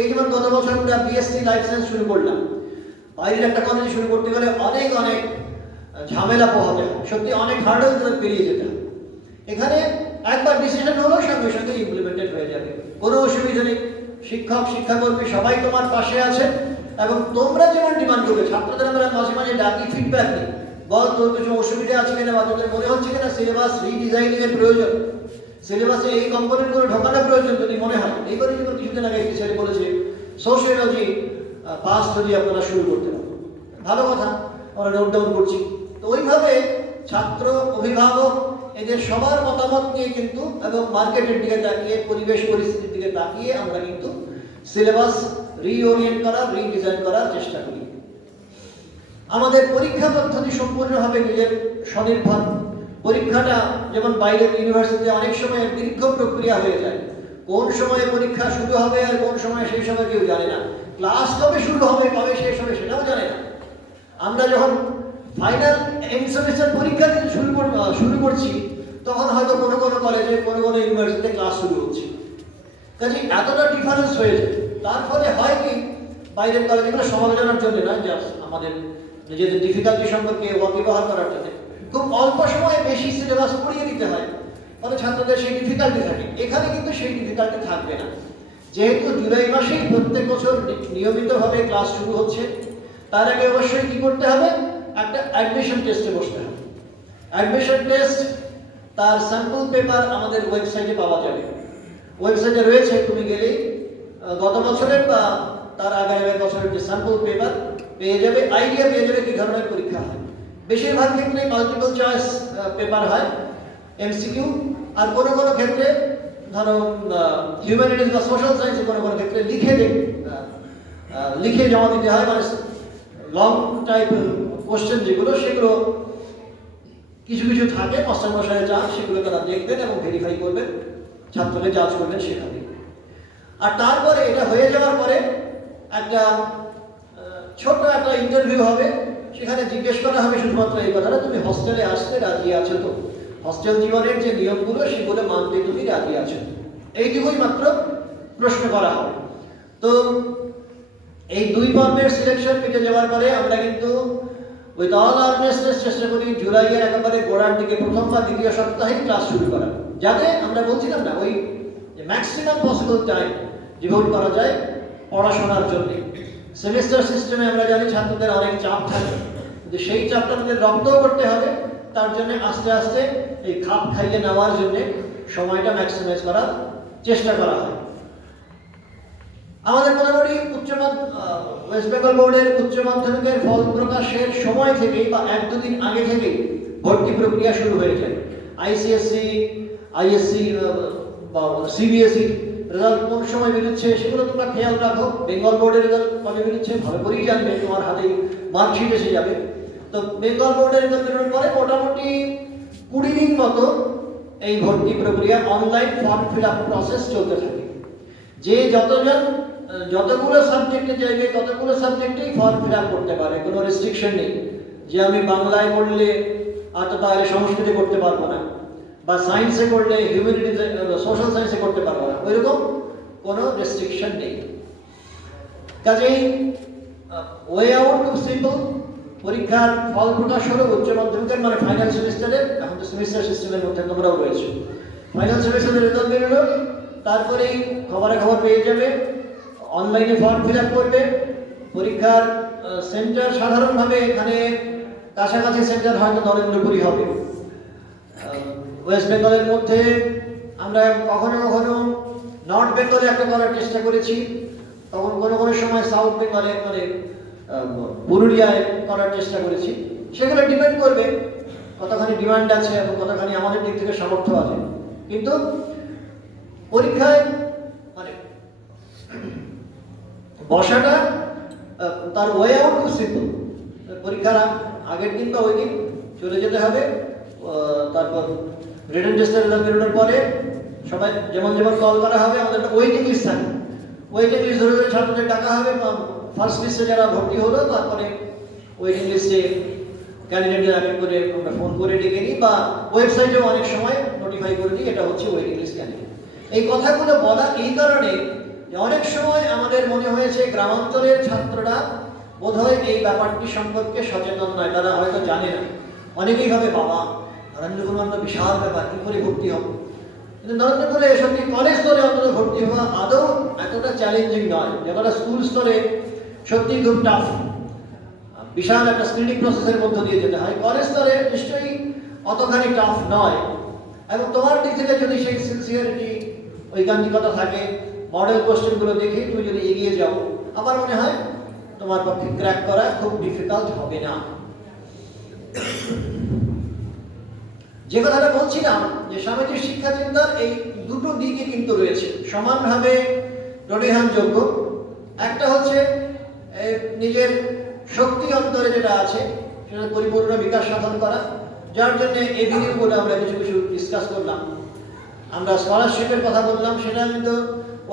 এই যেমন গত বছর আমরা বিএসসি লাইফ সায়েন্স শুরু করলাম। বাইরের একটা কলেজ শুরু করতে গেলে অনেক অনেক ঝামেলা পোহাতে হয়, সত্যি অনেক হার্ডল পেরিয়ে যেতে হয়। এখানে একবার ডিসিশন হলো, সঙ্গে সঙ্গে ইমপ্লিমেন্টেড হয়ে যাবে, কোনো অসুবিধা নেই। শিক্ষক শিক্ষাকর্মী সবাই তোমার পাশে আছে, এবং তোমরা যেমন ডিমান্ড করবে, ছাত্রদের আমরা মাঝে মাঝে ডাকি, ফিডব্যাক দিই, বল তোর কিছু অসুবিধা আছে কিনা, বা তোদের মনে হচ্ছে কিনা সিলেবাস রিডিজাইনিং এর প্রয়োজন, সিলেবাসে এই কম্পোনেন্টগুলো ঢোকানো প্রয়োজন যদি মনে হয়। এইবারে যেমন কিছুদিন আগে একটি ছেলে বলেছে সোশিওলজি পাস যদি আপনারা শুরু করতে পারেন, ভালো কথা, আমরা নোট ডাউন করছি। তো ওইভাবে ছাত্র, অভিভাবক, এদের সবার মতামত নিয়ে কিন্তু, এবং মার্কেটের দিকে তাকিয়ে, পরিবেশ পরিস্থিতির দিকে তাকিয়ে আমরা কিন্তু সিলেবাস রিওরিয়েন্ট করার, রিডিজাইন করার চেষ্টা করি। আমাদের পরীক্ষা পদ্ধতি সম্পূর্ণভাবে নিজের স্বনির্ভর। পরীক্ষাটা যেমন বাইরের ইউনিভার্সিটিতে অনেক সময় দীর্ঘ প্রক্রিয়া হয়ে যায়, কোন সময়ে পরীক্ষা শুরু হবে আর কোন সময় সেই সময় কেউ জানে না, ক্লাস কবে শুরু হবে কবে শেষ হবে সেটাও জানে না। আমরা যখন ফাইনাল এন্ড সেমিস্টার পরীক্ষা দিতে শুরু করছি, তখন হয়তো কোনো কোনো কলেজে, কোনো কোনো ইউনিভার্সিটিতে ক্লাস শুরু হচ্ছে। কাজে এতটা ডিফারেন্স হয়ে যায়। তার ফলে হয় কি, বাইরের কলেজগুলো সমালোচনার জন্য নয়, জাস্ট আমাদের নিজেদের ডিফিকাল্টি সম্পর্কে ওয়াকিবহাল করার জন্য খুব অল্প সময়ে বেশি সিলেবাস পড়িয়ে দিতে হয়, ফলে ছাত্রদের সেই ডিফিকাল্টি থাকে। এখানে কিন্তু সেই ডিফিকাল্টি থাকবে না, যেহেতু জুলাই মাসেই প্রত্যেক বছর নিয়মিতভাবে ক্লাস শুরু হচ্ছে। তার আগে অবশ্যই কি করতে হবে, একটা অ্যাডমিশন টেস্টে বসতে হবে। অ্যাডমিশন টেস্ট, তার স্যাম্পল পেপার আমাদের ওয়েবসাইটে পাওয়া যাবে। ওয়েবসাইটে রয়েছে, তুমি গেলেই গত বছরের বা তার আগামী বছরের যে স্যাম্পল পেপার পেয়ে যাবে, আইডিয়া পেয়ে যাবে কি ধরনের পরীক্ষা হয়। বেশিরভাগ ক্ষেত্রে মাল্টিপল চয়েস পেপার হয়, এমসিকিউ, আর কোনো কোনো ক্ষেত্রে ধরো হিউম্যানিটিজ বা সোশ্যাল সায়েন্সে কোনো কোনো ক্ষেত্রে লিখে জমা দিতে হয়, মানে লং টাইপ কোশ্চেন যেগুলো, সেগুলো কিছু কিছু থাকে, মাস্টারমশাইয়ের চান, সেগুলো তারা দেখবেন এবং ভেরিফাই করবেন, ছাত্রকে জাজ করবেন সেখানে। আর তারপরে এটা হয়ে যাওয়ার পরে একটা ছোট্ট একটা ইন্টারভিউ হবে। সেখানে জিজ্ঞেস করা হবে শুধুমাত্র এই কথাটা, তুমি হস্টেলে আসতে রাজি আছো তো, হস্টেল জীবনের যে নিয়মগুলো সেগুলো মানতে তুমি রাজি আছো, এইটুকুই মাত্র প্রশ্ন করা হবে। তো এই 2 পর্বের সিলেকশন মিটে যাওয়ার পরে আমরা কিন্তু উইথ অল আর্নেসনেস চেষ্টা করি জুলাইয়ের একেবারে গোড়ার দিকে, প্রথম বা দ্বিতীয় সপ্তাহে ক্লাস শুরু করা, যাতে আমরা বলছিলাম না, ওই ম্যাক্সিমাম পসিবল টাইম ডিভোট করা যায় পড়াশোনার জন্য। সেমিস্টার সিস্টেমে আমরা জানি ছাত্রদের অনেক চাপ থাকে, কিন্তু সেই চাপটা আমাদের রপ্তও করতে হবে। তার জন্য আস্তে আস্তে এই খাপ খাইয়ে নেওয়ার জন্য সময়টা ম্যাক্সিমাইজ করার চেষ্টা করা হয়। আমাদের মোটামুটি ওয়েস্ট বেঙ্গল বোর্ডের উচ্চ মাধ্যমিকের ফল প্রকাশের সময় থেকেই বা 1-2 দিন আগে থেকেই ভর্তি প্রক্রিয়া শুরু হয়ে যায়। আইসিএসসি, আইএসসি বা সিবিএসই রেজাল্ট কোন সময় বেরোচ্ছে সেগুলো তোমরা খেয়াল রাখো। বেঙ্গল বোর্ডের রেজাল্ট কবে বেরোচ্ছে ভালো করেই জানবে, তোমার হাতেই মার্কশিট এসে যাবে। তো বেঙ্গল বোর্ডের রেজাল্ট বেরোনোর পরে মোটামুটি 20 দিন মতো এই ভর্তি প্রক্রিয়া online form fill up process চলতে থাকে। যে যতগুলো সাবজেক্টে চাইবে ততগুলো সাবজেক্টেই ফর্ম ফিল আপ করতে পারে, কোনো রেস্ট্রিকশন নেই যে আমি বাংলায় পড়লে তাহলে সংস্কৃতে করতে পারবো না, বা সায়েন্সে করলে হিউম্যানিটিজে সোশ্যাল সায়েন্সে করতে পারবো না, ওইরকম কোনো রেস্ট্রিকশন নেই। কাজেই ওয়ে আউট খুব সিম্পল। পরীক্ষার ফল প্রকাশ হলো উচ্চ মাধ্যমিকের মানে ফাইনাল সেমিস্টারের, এখন তো সেমিস্টার সিস্টেমের মধ্যে তোমরাও রয়েছে। ফাইনাল সেমিস্টারের রেজাল্ট বেরোলো, তারপরেই খবর পেয়ে যাবে, অনলাইনে ফর্ম ফিল আপ করবে। পরীক্ষার সেন্টার সাধারণভাবে এখানে কাছাকাছি সেন্টার হয়তো নরেন্দ্রপুরই হবে। ওয়েস্ট বেঙ্গলের মধ্যে আমরা কখনো কখনো নর্থ বেঙ্গলে একটা করার চেষ্টা করেছি, তখন কোনো সময় সাউথ বেঙ্গলে মানে পুরুলিয়ায় করার চেষ্টা করেছি। সেগুলো ডিপেন্ড করবে কতখানি ডিমান্ড আছে এবং কতখানি আমাদের দিক থেকে সামর্থ্য আছে। কিন্তু পরীক্ষায় মানে বসাটা তার ওয়ে আউট খুব সিম্পল। পরীক্ষার আগের দিন বা ওই দিন চলে যেতে হবে, তারপর রিটেন টেস্টের রেজাল্ট বেরোনোর পরে সবাই যেমন কল করা হবে, আমাদের একটা ওয়েটিং লিস্ট থাকে। ওয়েটিং লিস্ট ধরে ধরে ছাত্রদের ডাকা হবে, ফার্স্ট লিস্টে যারা ভর্তি হলো তারপরে ওয়েটিং লিস্টে ক্যান্ডিডেটদের আগে করে আমরা ফোন করে ডেকে নিই, বা ওয়েবসাইটেও অনেক সময় নোটিফাই করে দিই এটা হচ্ছে ওয়েটিং লিস্ট ক্যান্ডিডেট। এই কথাগুলো বলা এই কারণে যে অনেক সময় আমাদের মনে হয়েছে গ্রামাঞ্চলের ছাত্ররা বোধহয় এই ব্যাপারটি সম্পর্কে সচেতন নয়, তারা হয়তো জানে না। অনেকেই ভাবে বাবা নরেন্দ্রপুর তো বিশাল ব্যাপার, কি করে ভর্তি হবো। কিন্তু নরেন্দ্রপুরে সত্যি কলেজ স্তরে অন্তত ভর্তি হওয়া আদৌ এতটা চ্যালেঞ্জিং নয়, যতটা স্কুল স্তরে সত্যি খুব টাফ, বিশাল একটা স্ক্রিনিং প্রসেসের মধ্য দিয়ে যেতে হয়। কলেজ স্তরে নিশ্চয়ই অতখানি টাফ নয়, এবং তোমার দিক থেকে যদি সেই সিনসিয়ারিটি ঐকান্তিকতা থাকে, মডেল কোশ্চেনগুলো দেখে তুমি যদি এগিয়ে যাও, আমার মনে হয় তোমার পক্ষে ক্র্যাক করা খুব ডিফিকাল্ট হবে না। যে কথাটা বলছিলাম যে স্বামীজির শিক্ষা চিন্তার এই দুটো দিকই কিন্তু রয়েছে, সমানভাবে প্রণিধানযোগ্য। একটা হচ্ছে নিজের শক্তি অন্তরে যেটা আছে সেটা পরিপূর্ণ বিকাশ সাধন করা, যার জন্য এই ভিডিওগুলো আমরা কিছু ডিসকাস করলাম। আমরা স্কলারশিপের কথা বললাম, সেটা কিন্তু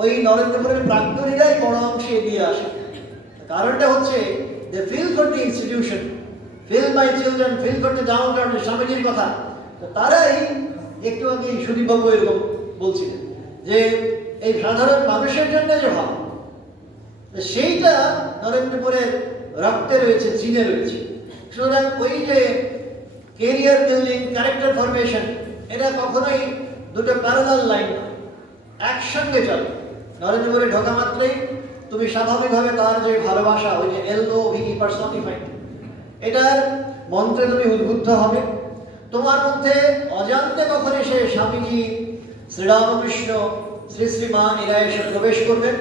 ওই নরেন্দ্রপুরের প্রাক্তনীরাই বড় অংশে এগিয়ে আসে। কারণটা হচ্ছে they feel for the institution, feel by children, feel for the downtown, স্বামীজির কথা। তারাই একটু আগে সুদীপবাবু এরকম বলছিলেন যে এই সাধারণ মানুষের জন্য যে ভাব, সেইটা নরেন্দ্রপুরের রক্তে রয়েছে, জিনে রয়েছে। সুতরাং ওই যে কেরিয়ার বিল্ডিং, ক্যারেক্টার ফরমেশন, এটা কখনোই দুটো প্যারালাল লাইন না, একসঙ্গে চলে। নরেন্দ্রপুরে ঢোকা মাত্রই তুমি স্বাভাবিকভাবে তার যে ভালোবাসা, ওই যে LOVE পার্সনিফাইড, এটার মন্ত্রে তুমি উদ্বুদ্ধ হবে। তোমার মধ্যে অজান্তে কখন এসে স্বামীজি, শ্রীরামকৃষ্ণ, শ্রী শ্রী মা এরা এসে প্রবেশ করবেন,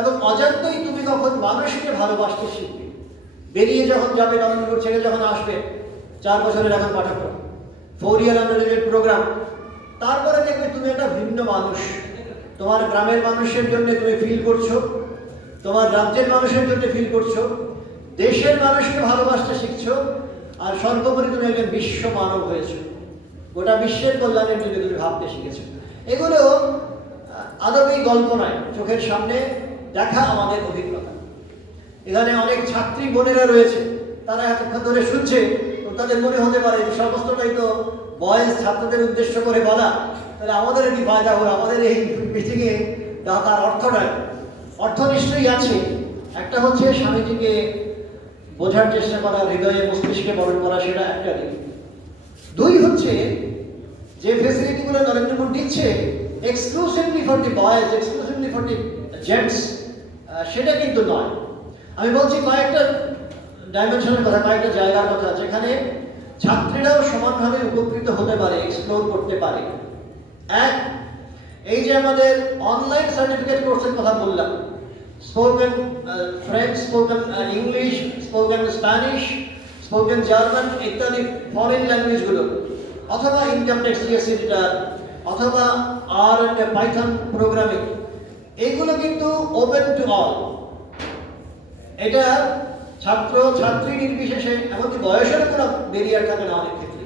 এবং অজান্তেই তুমি কখন মানুষকে ভালোবাসতে শিখবে। বেরিয়ে যখন যাবে, নরেন্দ্রপুর ছেড়ে যখন আসবে, 4 বছরের এখন পাঠক্রম, 4 ইয়ার আন্ডারগ্রেজুয়েট প্রোগ্রাম, তারপরে দেখবে তুমি একটা ভিন্ন মানুষ। তোমার গ্রামের মানুষের জন্য তুমি ফিল করছো, তোমার রাজ্যের মানুষের জন্য ফিল করছো, দেশের মানুষকে ভালোবাসতে শিখছো, আর সর্বোপরি তুমি একজন বিশ্ব মানব হয়েছো, গোটা বিশ্বের কল্যাণের জন্য তুমি ভাবতে শিখেছো। এগুলো আদবেই গল্প নয়, চোখের সামনে দেখা আমাদের অভিজ্ঞতা। এখানে অনেক ছাত্রী বোনেরা রয়েছে, তারা এতক্ষণ ধরে শুনছে, তাদের মনে হতে পারে সমস্তটাই তো বয়েজ ছাত্রদের উদ্দেশ্য করে বলা, তাহলে আমাদের কি ফায়দা হলো, আমাদের এই মিটিংয়ে তার অর্থ নিশ্চয়ই আছে। একটা হচ্ছে স্বামীজিকে বোঝার চেষ্টা করা, হৃদয়ে মস্তিষ্কে বরণ করা, সেটা একটা দিক। 2 হচ্ছে যে ফেসিলিটিগুলো নরেন্দ্রপুর দিচ্ছে exclusively for the boys, exclusively for the gents, সেটা কিন্তু নয়। আমি বলছি কয়েকটা ডাইমেনশনের কথা, কয়েকটা জায়গার কথা, যেখানে ছাত্রীরাও সমানভাবে উপকৃত হতে পারে, এক্সপ্লোর করতে পারে। এই যে আমাদের অনলাইন সার্টিফিকেট কোর্সের কথা বললাম, spoken French, spoken English, spoken Spanish, spoken German ইত্যাদি ফরেন ল্যাঙ্গুয়েজগুলো, অথবা ইনকাম ট্যাক্স জিএসটি রিটার্ন, অথবা আর পাইথন প্রোগ্রামিং, এগুলো কিন্তু ওপেন টু অল। এটা ছাত্র ছাত্রী নির্বিশেষে, এমনকি বয়সের কোনো ব্যারিয়ার থাকে না, অনেক ক্ষেত্রে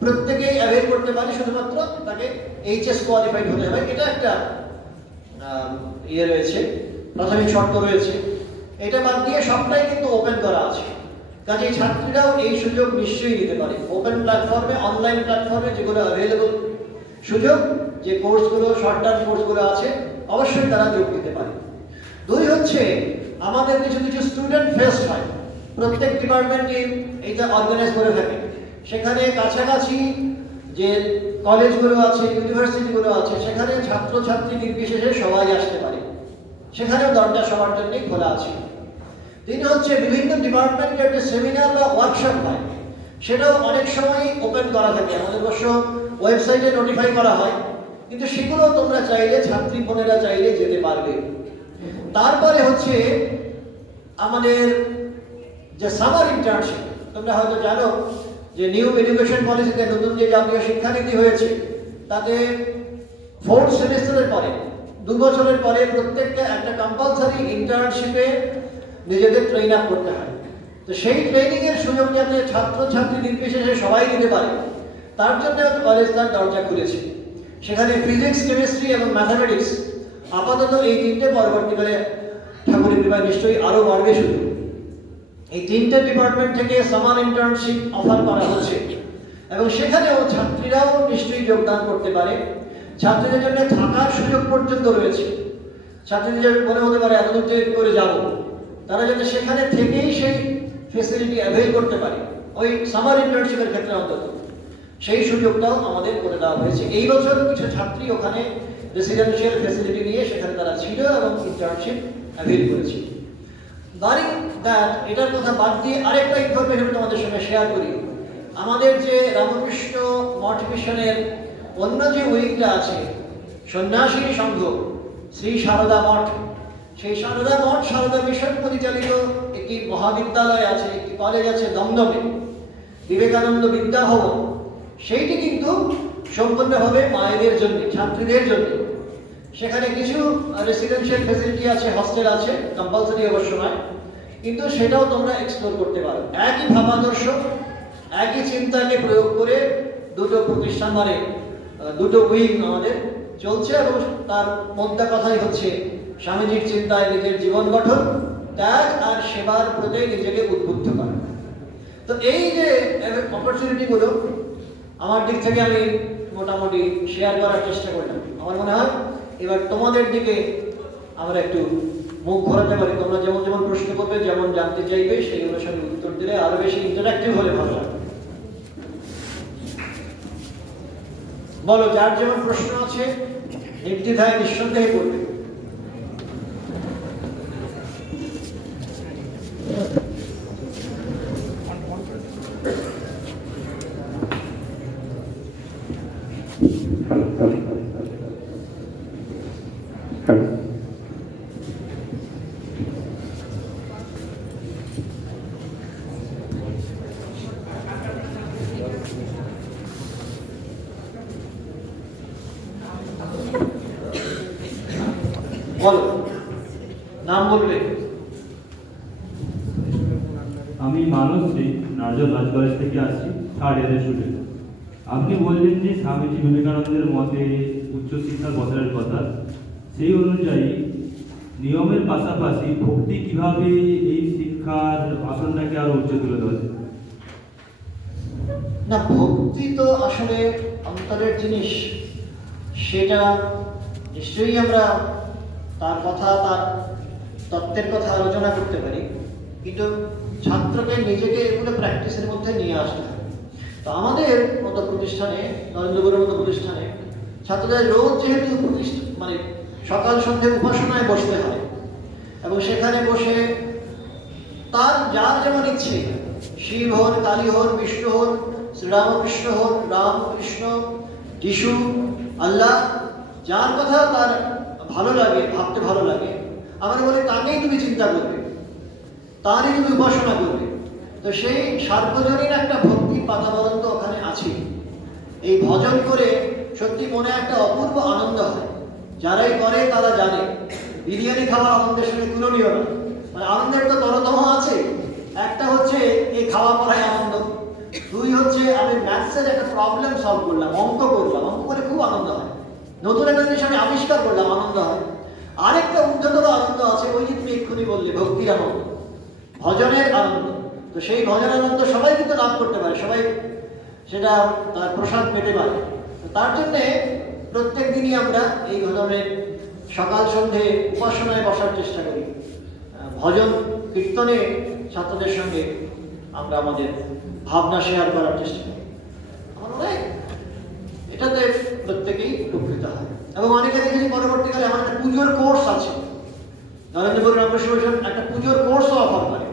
প্রত্যেকেই অ্যাভেল করতে পারে, শুধুমাত্র তাকে এইচএস কোয়ালিফাইড হতে হবে। এটা একটা রয়েছে, প্রাথমিক শর্ত রয়েছে। এটা বাদ দিয়ে সবটাই কিন্তু ওপেন করা আছে, কাজেই ছাত্রীরাও এই সুযোগ নিশ্চয়ই নিতে পারে। ওপেন প্ল্যাটফর্মে, অনলাইন প্ল্যাটফর্মে যেগুলো অ্যাভেলেবল সুযোগ, যে কোর্সগুলো, শর্ট টার্ম কোর্সগুলো আছে, অবশ্যই তারা যোগ দিতে পারে। দুই হচ্ছে, আমাদের কিছু কিছু স্টুডেন্ট ফেস্ট হয়, প্রত্যেক ডিপার্টমেন্টই এইটা অর্গানাইজ করে থাকে। সেখানে কাছাকাছি যে কলেজগুলো আছে, ইউনিভার্সিটিগুলো আছে, সেখানে ছাত্রছাত্রী নির্বিশেষে সবাই আসতে পারে, সেখানেও দরজা সবার জন্যই খোলা আছে। তিন হচ্ছে, বিভিন্ন ডিপার্টমেন্টে একটা সেমিনার বা ওয়ার্কশপ হয়, সেটাও অনেক সময় ওপেন করা থাকে, আমাদের অবশ্য ওয়েবসাইটে নোটিফাই করা হয়, কিন্তু সেগুলো তোমরা চাইলে, ছাত্রী বোনেরা চাইলে যেতে পারবে। তারপরে হচ্ছে আমাদের যে সামার ইন্টার্নশিপ, তোমরা হয়তো জানো যে নিউ এডুকেশন পলিসিতে, নতুন যে জাতীয় শিক্ষানীতি হয়েছে, তাতে 4th সেমিস্টারের পরে, 2 বছরের পরে প্রত্যেকটা একটা কম্পালসারি ইন্টার্নশিপে নিজেদের ট্রেন আপ করতে হয়। তো সেই ট্রেনিং এর সুযোগ যাতে ছাত্রছাত্রী নির্বিশেষে সবাই নিতে পারে, তার জন্য কলেজ তার দরজা খুলেছে। সেখানে ফিজিক্স, কেমিস্ট্রি এবং ম্যাথামেটিক্স, আপাতত এই তিনটে, পরবর্তীকালে ঠাকুরের কৃপায় নিশ্চয়ই আরও বাড়বে সুযোগ। এই তিনটে ডিপার্টমেন্ট থেকে সামার ইন্টার্নশিপ অফার করা হচ্ছে, এবং সেখানেও ছাত্রীরাও নিশ্চয়ই যোগদান করতে পারে। ছাত্রীদের জন্য থাকার সুযোগ পর্যন্ত রয়েছে। ছাত্রীদের মনে হতে পারে এত দূর থেকে করে যাব, তারা যাতে সেখানে থেকেই সেই ফেসিলিটি অ্যাভেল করতে পারে, ওই সামার ইন্টার্নশিপের ক্ষেত্রে অন্তত সেই সুযোগটাও আমাদের করে দেওয়া হয়েছে। এই বছর কিছু ছাত্রী ওখানে রেসিডেন্সিয়াল ফেসিলিটি নিয়ে সেখানে তারা ছিল এবং ইন্টার্নশিপ অ্যাভেল করেছে। বারিং দ্যাট, এটার কথা বাদ দিয়ে আরেকটা ইনফরমেশন তোমাদের সঙ্গে শেয়ার করি। আমাদের যে রামকৃষ্ণ মঠ মিশনের অন্য যে উইংটা আছে, সন্ন্যাসিনী সংঘ, শ্রী সারদা মঠ, সেই সারদা মঠ, সারদা মিশন পরিচালিত একটি মহাবিদ্যালয় আছে, একটি কলেজ আছে দমদমে, বিবেকানন্দ বিদ্যাভবন। সেইটি কিন্তু সম্পূর্ণভাবে মায়েদের জন্য, ছাত্রীদের জন্য। সেখানে কিছু রেসিডেন্সিয়াল ফ্যাসিলিটি আছে, হস্টেল আছে, কম্পালসারি অবশ্য নয়, কিন্তু সেটাও তোমরা এক্সপ্লোর করতে পারো। একই ভাবাদর্শ, একই চিন্তাকে প্রয়োগ করে দুটো প্রতিষ্ঠান, মানে দুটো উইং আমাদের চলছে, এবং তার মধ্যে কথাই হচ্ছে স্বামীজির চিন্তায় নিজের জীবন গঠন, ত্যাগ আর সেবার প্রতি নিজেকে উদ্বুদ্ধ করা। তো এই যে অপরচুনিটিগুলো আমার দিক থেকে আমি মোটামুটি শেয়ার করার চেষ্টা করলাম। আমার মনে হয় এবার তোমাদের দিকে আমরা একটু মুখ ঘোরাতে পারি। তোমরা যেমন যেমন প্রশ্ন করবে, যেমন জানতে চাইবে, সেইগুলোর সঙ্গে উত্তর দিলে আরো বেশি ইন্টারঅ্যাক্টিভ হলে ভালো লাগে। বলো, যার যেমন প্রশ্ন আছে নির্দ্বিধায় নিঃসন্দেহে করবে। বলো, নাম বলবে। আমি মানসী, নারজল রাজ কলেজ থেকে আসছি, 3rd ইয়ারের স্টুডেন্ট। আপনি বললেন যে স্বামীজি বিবেকানন্দের মতে উচ্চশিক্ষার প্রসারের কথা, সেই অনুযায়ী নিয়মের পাশাপাশি ভক্তি কিভাবে এই শিক্ষার আসনটাকে আরো উচ্চ তুলে ধরে? না, ভক্তি তো আসলে অন্তরের জিনিস, সেটা নিশ্চয়ই আমরা তার কথা, তার তত্ত্বের কথা আলোচনা করতে পারি, কিন্তু ছাত্রকে নিজেকে এগুলো প্র্যাকটিসের মধ্যে নিয়ে আসতে হবে। তো আমাদের মতো প্রতিষ্ঠানে, নরেন্দ্রপুরের মতো প্রতিষ্ঠানে ছাত্রদের রোজ যেহেতু মানে সকাল সন্ধ্যে উপাসনায় বসতে হয়, এবং সেখানে বসে তার যার যেমন ইচ্ছে, শিব হন, কালী হন, বিষ্ণু হন, শ্রীরামকৃষ্ণ হন, রামকৃষ্ণ, যিশু, আল্লাহ, যার কথা তার ভালো লাগে, ভাবতে ভালো লাগে, আমরা বলি তাকেই তুমি চিন্তা করবে, তারই তুমি উপাসনা করবে। তো সেই সার্বজনীন একটা ভক্তির বাতাবরণ তো ওখানে আছে। এই ভজন করে সত্যি মনে একটা অপূর্ব আনন্দ হয়। যারাই করে তারা জানে বিরিয়ানি খাওয়ার আনন্দের সঙ্গে তুলনীয় না। মানে আনন্দের তো তরতম আছে। একটা হচ্ছে এই খাওয়া পড়ায় আনন্দ, দুই হচ্ছে আমি ম্যাথসের একটা প্রবলেম সলভ করলাম, অঙ্ক করলাম, অঙ্ক করে খুব আনন্দ হয়। নতুন একটা জিনিস আমি আবিষ্কার করলাম, আনন্দ হয়। আরেকটা ঊর্ধ্বতর আনন্দ আছে, ওই যে তুমি এক্ষুনি বললে ভক্তির আনন্দ, ভজনের আনন্দ। তো সেই ভজন আনন্দ সবাই কিন্তু লাভ করতে পারে, সবাই সেটা তার প্রসাদ পেতে পারে। তো তার জন্যে প্রত্যেক দিনই আমরা এই ধরনের সকাল সন্ধে উপাসনায় বসার চেষ্টা করি, ভজন কীর্তনে ছাত্রদের সঙ্গে আমরা আমাদের ভাবনা শেয়ার করার চেষ্টা করি। আমার মনে হয় এটাতে প্রত্যেকেই উপকৃত হয়। এবং অনেকে দেখেছি পরবর্তীকালে আমার একটা পুজোর কোর্স আছে, নরেন্দ্রপুর রামকৃষ্ণ মিশন একটা পুজোর কোর্সও অফার করে।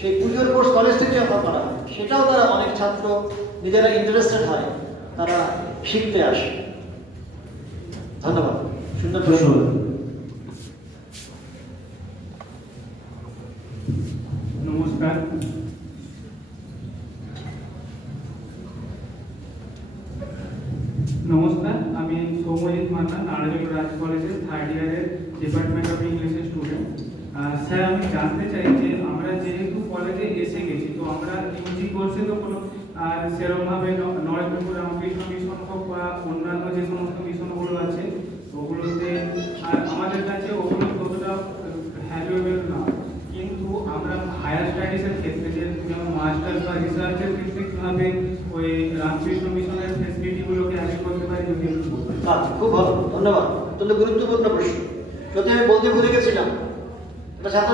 সেই পুজোর কোর্স কলেজ থেকে অফার করা হয়, সেটাও তারা অনেক ছাত্র নিজেরা ইন্টারেস্টেড হয়, তারা শিখতে আসে। ধন্যবাদ, সুন্দর প্রশ্ন। নমস্কার, নমস্কার, আমি সৌম্যজিৎ মান্না, নারায়ণগঞ্জ রাজ কলেজের 3rd ইয়ারের ডিপার্টমেন্ট অফ ইংলিশের স্টুডেন্ট। স্যার, আমি জানতে চাই যে আমরা যেহেতু কলেজে এসে গেছি, তো আমরা ইউজি কোর্সে তো কোনো সেরকমভাবে নরেন্দ্রপুর রামকৃষ্ণ মিশন হোক বা অন্যান্য যে সমস্ত মিশনগুলো আছে ওগুলোতে আমাদের কাছে ওগুলো ততটা ভ্যালুয়েবল না। কিন্তু আমরা হায়ার স্টাডিজের ক্ষেত্রে যেমন মাস্টার্স বা রিসার্চের ক্ষেত্রে কীভাবে ওই রামকৃষ্ণ মিশনের ফ্যাসিলিটিগুলোকে অ্যাড করতে পারি যদি একটু বলতেন। খুব ভালো, ধন্যবাদ। অত্যন্ত গুরুত্বপূর্ণ প্রশ্ন। সত্যি আমি বলতে ভুলে গেছিলাম, একটা ছাত্র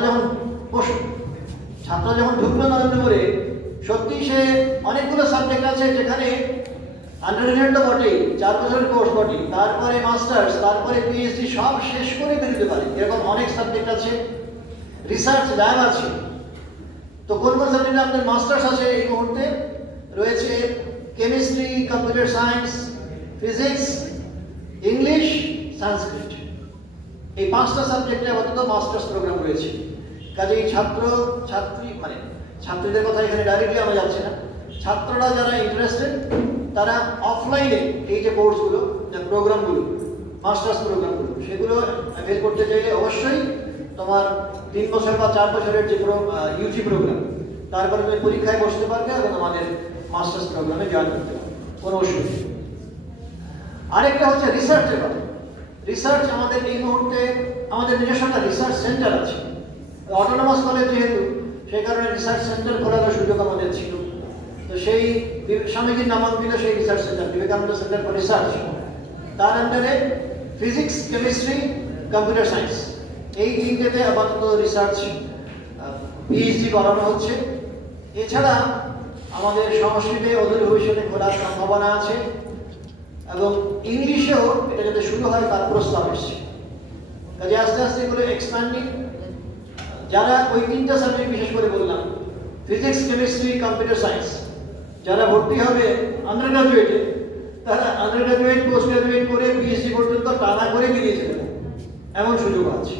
যখন ঢুকলো নরেন্দ্রপুরে, সত্যি সে অনেকগুলো সাবজেক্ট আছে যেখানে আন্ডারগ্রেড তো বটেই, 4 বছরের কোর্স বটেই, তারপরে মাস্টার্স, তারপরে পিএইচডি সব শেষ করে বেরোতে পারে। এরকম অনেক সাবজেক্ট আছে, রিসার্চ ল্যাব আছে। তো কোন কোন সাবজেক্টে আপনার মাস্টার্স আছে এই মুহূর্তে রয়েছে? Chemistry, computer science, physics, English, Sanskrit. এই 5টা সাবজেক্টে আপাতত মাস্টার্স প্রোগ্রাম রয়েছে। কাজে এই ছাত্রীদের কথা এখানে ডাইরেক্টলি আমরা যাচ্ছি না। ছাত্ররা যারা ইন্টারেস্টেড তারা অফলাইনে এই যে কোর্সগুলো, যে প্রোগ্রামগুলো, মাস্টার্স প্রোগ্রামগুলো, সেগুলো অ্যাভেল করতে চাইলে অবশ্যই তোমার 3 বছর বা 4 বছরের যে ইউজি প্রোগ্রাম, তারপরে তুমি পরীক্ষায় বসতে পারবে এবং আমাদের মাস্টার্স প্রোগ্রামে জয়েন করতে পারবে, কোনো অসুবিধা নেই। আরেকটা হচ্ছে রিসার্চের কথা। রিসার্চ আমাদের এই মুহূর্তে আমাদের নিজস্ব একটা রিসার্চ সেন্টার আছে। অটোনমাস কলেজ যেহেতু, সেই কারণে রিসার্চ সেন্টার খোলার সুযোগ আমাদের ছিল। তো সেই স্বামীজির নামাঙ্কিত সেই research centre, Vivekananda centre for research, তার আন্ডারে ফিজিক্স, কেমিস্ট্রি, কম্পিউটার সায়েন্স, এই 3টেতে আপাতত রিসার্চ পিএইচডি করানো হচ্ছে। এছাড়া আমাদের সংস্কৃতে অদূর ভবিষ্যতে খোলার সম্ভাবনা আছে এবং ইংলিশেও এটা যাতে শুরু হয় তার প্রস্তাব এসছে। কাজে আস্তে আস্তে এগুলো এক্সপ্যান্ডিং। যারা ওই 3টা সাবজেক্ট বিশেষ করে বললাম, ফিজিক্স, কেমিস্ট্রি, কম্পিউটার সায়েন্স, যারা ভর্তি হবে আন্ডার গ্রাজুয়েটে, তারা আন্ডার গ্রাজুয়েট, পোস্ট গ্রাজুয়েট করে পিএইচডি পর্যন্ত টানা করে বেরিয়ে যেতে পারে, এমন সুযোগ আছে।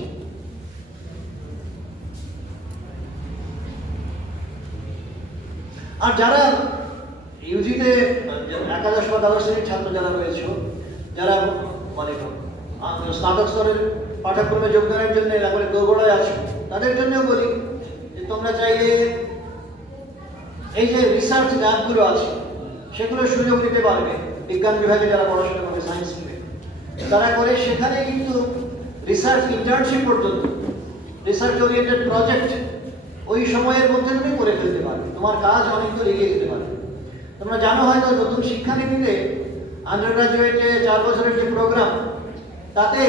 আর যারা ইউজিতে 11 বা 12 শ্রেণীর ছাত্র যারা রয়েছে, যারা মানে স্নাতক স্তরের পাঠ্যক্রমে যোগদানের জন্য একেবারে দোরগোড়ায় আছে, তাদের জন্য বলি যে তোমরা চাইলে এই যে রিসার্চ ল্যাবগুলো আছে সেগুলোর সুযোগ দিতে পারবে। বিজ্ঞান বিভাগে যারা পড়াশোনা করে, সায়েন্স নিয়ে তারা করে, সেখানে কিন্তু রিসার্চ ইন্টার্নশিপ পর্যন্ত, রিসার্চ ওরিয়েন্টেড প্রজেক্ট ওই সময়ের মধ্যে তুমি করে ফেলতে পারবে, তোমার কাজ অনেক দূর এগিয়ে যেতে পারবে। তোমরা জানো হয়তো নতুন শিক্ষানীতিতে আন্ডার গ্রাজুয়েটে 4 বছরের যে প্রোগ্রাম, তাতে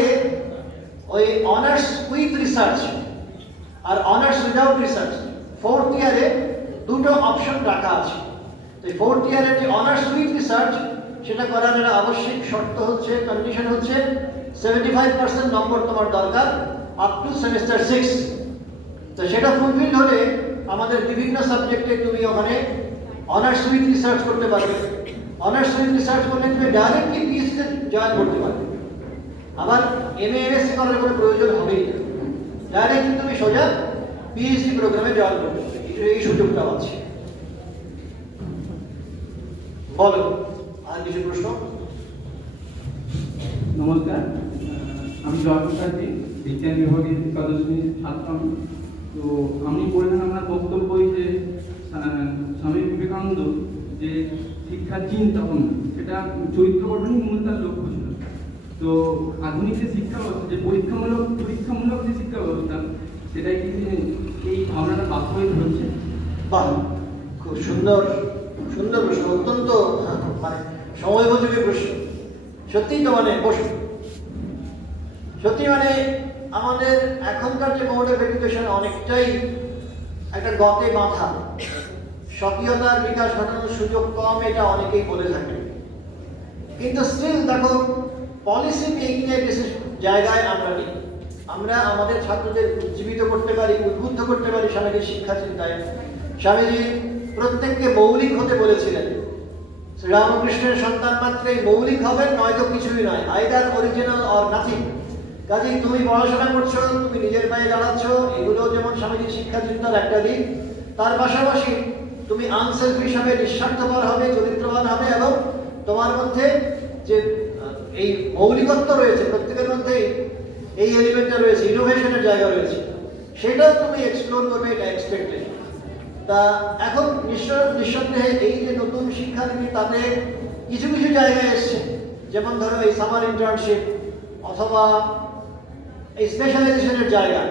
ওই অনার্স উইথ রিসার্চ আর অনার্স উইদাউট রিসার্চ 4th ইয়ারে 2টো অপশন রাখা আছে। তো 4th ইয়ারের যে অনার্স উইথ রিসার্চ, সেটা করার একটা আবশ্যিক শর্ত হচ্ছে, কন্ডিশন হচ্ছে 75% নম্বর তোমার দরকার আপ টু সেমিস্টার 6। তো সেটা ফুলফিল হলে আমাদের বিভিন্ন সাবজেক্টে তুমি ওখানে অনার্স উইথ রিসার্চ করতে পারবে। অনার্স উইথ রিসার্চ করলে তুমি ডাইরেক্টলি পিএইচডিতে জয়েন করতে পারবে। আবার এমএ এমএসসি করার কোনো প্রয়োজন হবেই না। ডাইরেক্ট তুমি সোজা পিএইচডি প্রোগ্রামে জয়েন করতে হবে, এই সুযোগটাও আছে। বলো আর কিছু প্রশ্ন? নমস্কার, আমি জয় মুখার্জি, বিজ্ঞান বিভাগের একাদশ শ্রেণীর ছাত্র আমি। তো আমি বললাম আমার বক্তব্য যে স্বামী বিবেকানন্দ যে শিক্ষার চিন্তা ভাবনা সেটা চরিত্র গঠনই মূল তার লক্ষ্য ছিল। তো আধুনিক যে শিক্ষা ব্যবস্থা, যে পরীক্ষামূলক যে শিক্ষা ব্যবস্থা, সেটাই কি এই ভাবনাটা বাস্তবায়িত হচ্ছে? বাহ, খুব সুন্দর সুন্দর প্রশ্ন, অত্যন্ত মানে সময়োপযোগী প্রশ্ন। সত্যিই তো মানে প্রশ্ন সত্যি মানে আমাদের এখনকার যে মোড অফ এডুকেশন অনেকটাই একটা গতে বাঁধা, স্বকীয়তার বিকাশ ঘটানোর সুযোগ কম, এটা অনেকেই বলে থাকে। কিন্তু স্টিল দেখো, পলিসি মেকিং এর জায়গায় আমরা নেই। আমরা আমাদের ছাত্রদের উজ্জীবিত করতে পারি, উদ্বুদ্ধ করতে পারি স্বামীজির শিক্ষা চিন্তায়। স্বামীজি প্রত্যেককে মৌলিক হতে বলেছিলেন। শ্রীরামকৃষ্ণের সন্তান মাত্রই মৌলিক হবেন, নয়তো কিছুই নয়, আইদার অরিজিনাল অর নাথিং। কাজেই তুমি পড়াশোনা করছো, তুমি নিজের পায়ে দাঁড়াচ্ছ, এগুলো যেমন স্বামীজির শিক্ষা চিন্তার একটা দিক। তার পাশাপাশি তুমি আনসেলফিশ হবে, নিঃস্বার্থপর হবে, চরিত্রবান হবে, এবং তোমার মধ্যে যে এই মৌলিকত্ব রয়েছে, প্রত্যেকের মধ্যেই এই এলিমেন্টটা রয়েছে, ইনোভেশনের জায়গা রয়েছে, সেটাও তুমি এক্সপ্লোর করবে, এটা এক্সপেক্টেড। তা এখন নিঃসন্দেহে এই যে নতুন শিক্ষানীতি, তাতে কিছু কিছু জায়গায় এসছে, যেমন ধরো এই সামার ইন্টার্নশিপ অথবা এই স্পেশালাইজেশনের জায়গা,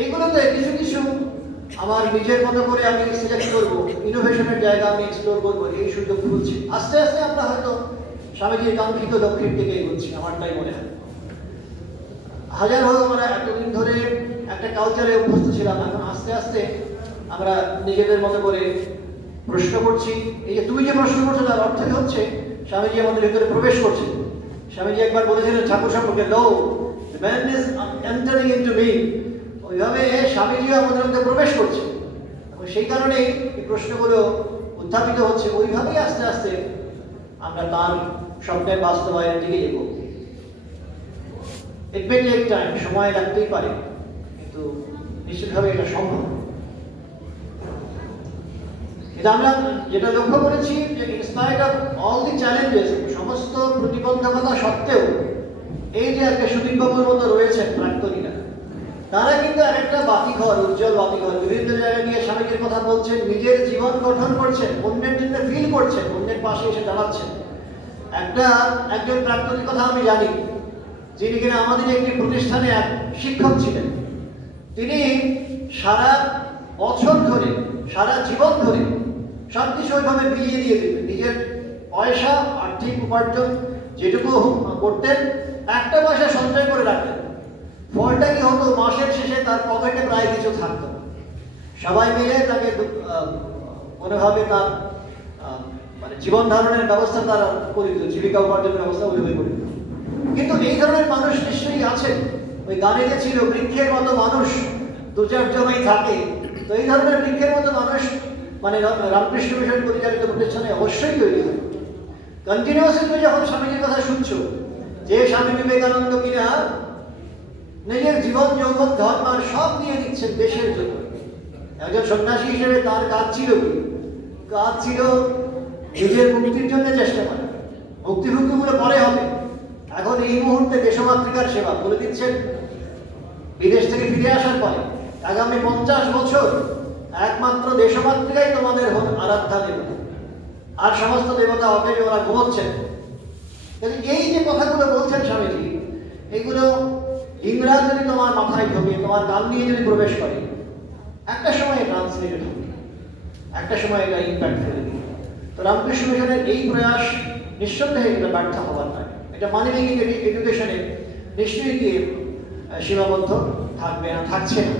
এইগুলোতে কিছু কিছু আমার নিজের মতো করে আমি সিলেক্ট করবো, ইনোভেশনের জায়গা আমি এক্সপ্লোর করবো, এই সুযোগ খুলছি। আস্তে আস্তে আমরা হয়তো স্বামীজির কাঙ্ক্ষিত লক্ষ্যের দিকে এগোচ্ছি, আমার তাই মনে হয়। হাজার হোক, আমরা এতদিন ধরে একটা কালচারে অভ্যস্ত ছিলাম, এখন আস্তে আস্তে আমরা নিজেদের মতো করে প্রশ্ন করছি। এই যে তুমি যে প্রশ্ন করছো, তার অর্থই হচ্ছে স্বামীজি আমাদের ভিতরে প্রবেশ করছে। স্বামীজি একবার বলেছিলেন ঠাকুর সম্পর্কে, lo the man is entering into me. ওইভাবে স্বামীজিও আমাদের মধ্যে প্রবেশ করছে, এবং সেই কারণেই এই প্রশ্নগুলো উত্থাপিত হচ্ছে। ওইভাবেই আস্তে আস্তে আমরা তার স্বপ্নের বাস্তবায়নের দিকে এগোবো। ইট মে টেক টাইম, সময় লাগতেই পারে, কিন্তু নিশ্চিতভাবে এটা সম্ভব। এটা আমরা যেটা লক্ষ্য করেছি যে in spite of all the challenges, সমস্ত প্রতিবন্ধকতা সত্ত্বেও এই যে একটা সুদীপবাবুর মতো রয়েছেন প্রাক্তনীরা, তারা কিন্তু একটা বাতিঘর, উজ্জ্বল বাতিঘর, বিভিন্ন জায়গায় নিয়ে স্বামীজির কথা বলছেন, নিজের জীবন গঠন করছেন, অন্যের জন্য ফিল করছেন, অন্যের পাশে এসে দাঁড়াচ্ছেন। একজন প্রাক্তনীর কথা আমি জানি, যিনি কিনা আমাদের একটি প্রতিষ্ঠানে এক শিক্ষক ছিলেন। তিনি সারা বছর ধরে, সারা জীবন ধরে সবকিছু ওইভাবে বিলিয়ে দিয়ে দিতেন। নিজের পয়সা, আর্থিক উপার্জন যেটুকু করতেন, একটা পয়সা সঞ্চয় করে রাখতেন। ফলটা কি হতো, মাসের শেষে তার পকেটে প্রায় কিছু থাকতো না। সবাই মিলে তাকে কোনোভাবে তার মানে জীবন ধারণের ব্যবস্থা তারা করে দিত, জীবিকা উপার্জনের ব্যবস্থা ওইভাবে করে দিত। কিন্তু এই ধরনের মানুষ নিশ্চয়ই আছেন। ওই গানে যে ছিল, বৃক্ষের মতো মানুষ দু চারজনই থাকে, তো এই ধরনের বৃক্ষের মতো মানুষ মানে রামকৃষ্ণ মিশন পরিচালিত প্রতিষ্ঠানে অবশ্যই তৈরি হয়। কন্টিনিউয়াসলি তুমি যখন স্বামীজির কথা শুনছো, যে স্বামী বিবেকানন্দ কিনা নিজের জীবন, যৌবন, ধর্ম সব দিয়ে দিচ্ছেন দেশের জন্য। একজন সন্ন্যাসী হিসেবে তার কাজ ছিল কি? কাজ ছিল নিজের মুক্তির জন্য চেষ্টা করা। মুক্তিভুক্তিগুলো পরে হবে, এখন এই মুহূর্তে দেশমাতৃকার সেবা বলে দিচ্ছেন। বিদেশ থেকে ফিরে আসার পরে আগামী 50 বছর একমাত্র দেশমাতৃকাই তোমাদের আরাধ্যা দেবতা, আর সমস্ত দেবতা অপেক্ষা ওরা ঘুমোচ্ছেন। এই যে কথাগুলো বলছেন স্বামীজি, এগুলো ইংরাজ যদি তোমার মাথায় ঢোকে, তোমার গান নিয়ে যদি প্রবেশ করে, একটা সময় ট্রান্সলেটেড হবে, একটা সময় এটা ইম্প্যাক্ট ফেলে দিবে। তো রামকৃষ্ণ মিশনের এই প্রয়াস নিঃসন্দেহে এটা ব্যর্থ হবার নয়। এটা মানি মেকিং এডুকেশনে নিশ্চয়ই গিয়ে সীমাবদ্ধ থাকবে না, থাকছে না।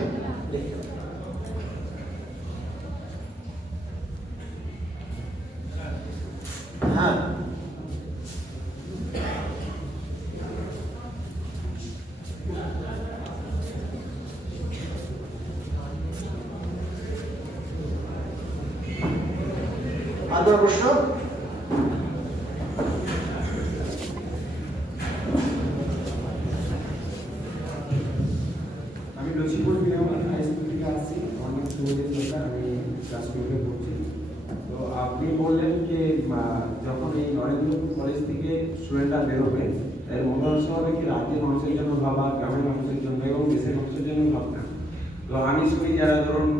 হ্যাঁ, আর কোনো প্রশ্ন? আমি টুয়েলভে পড়ছি। তো আপনি বললেন যে যখন এই নরেন্দ্রপুর কলেজ থেকে স্টুডেন্টরা বেরোবে এর মূল উদ্দেশ্য হবে কি রাজ্যের মানুষের জন্য ভাবা, গ্রামের মানুষের জন্য এবং দেশের মানুষের জন্য ভাবনা। তো আমি শুনি যারা ধরুন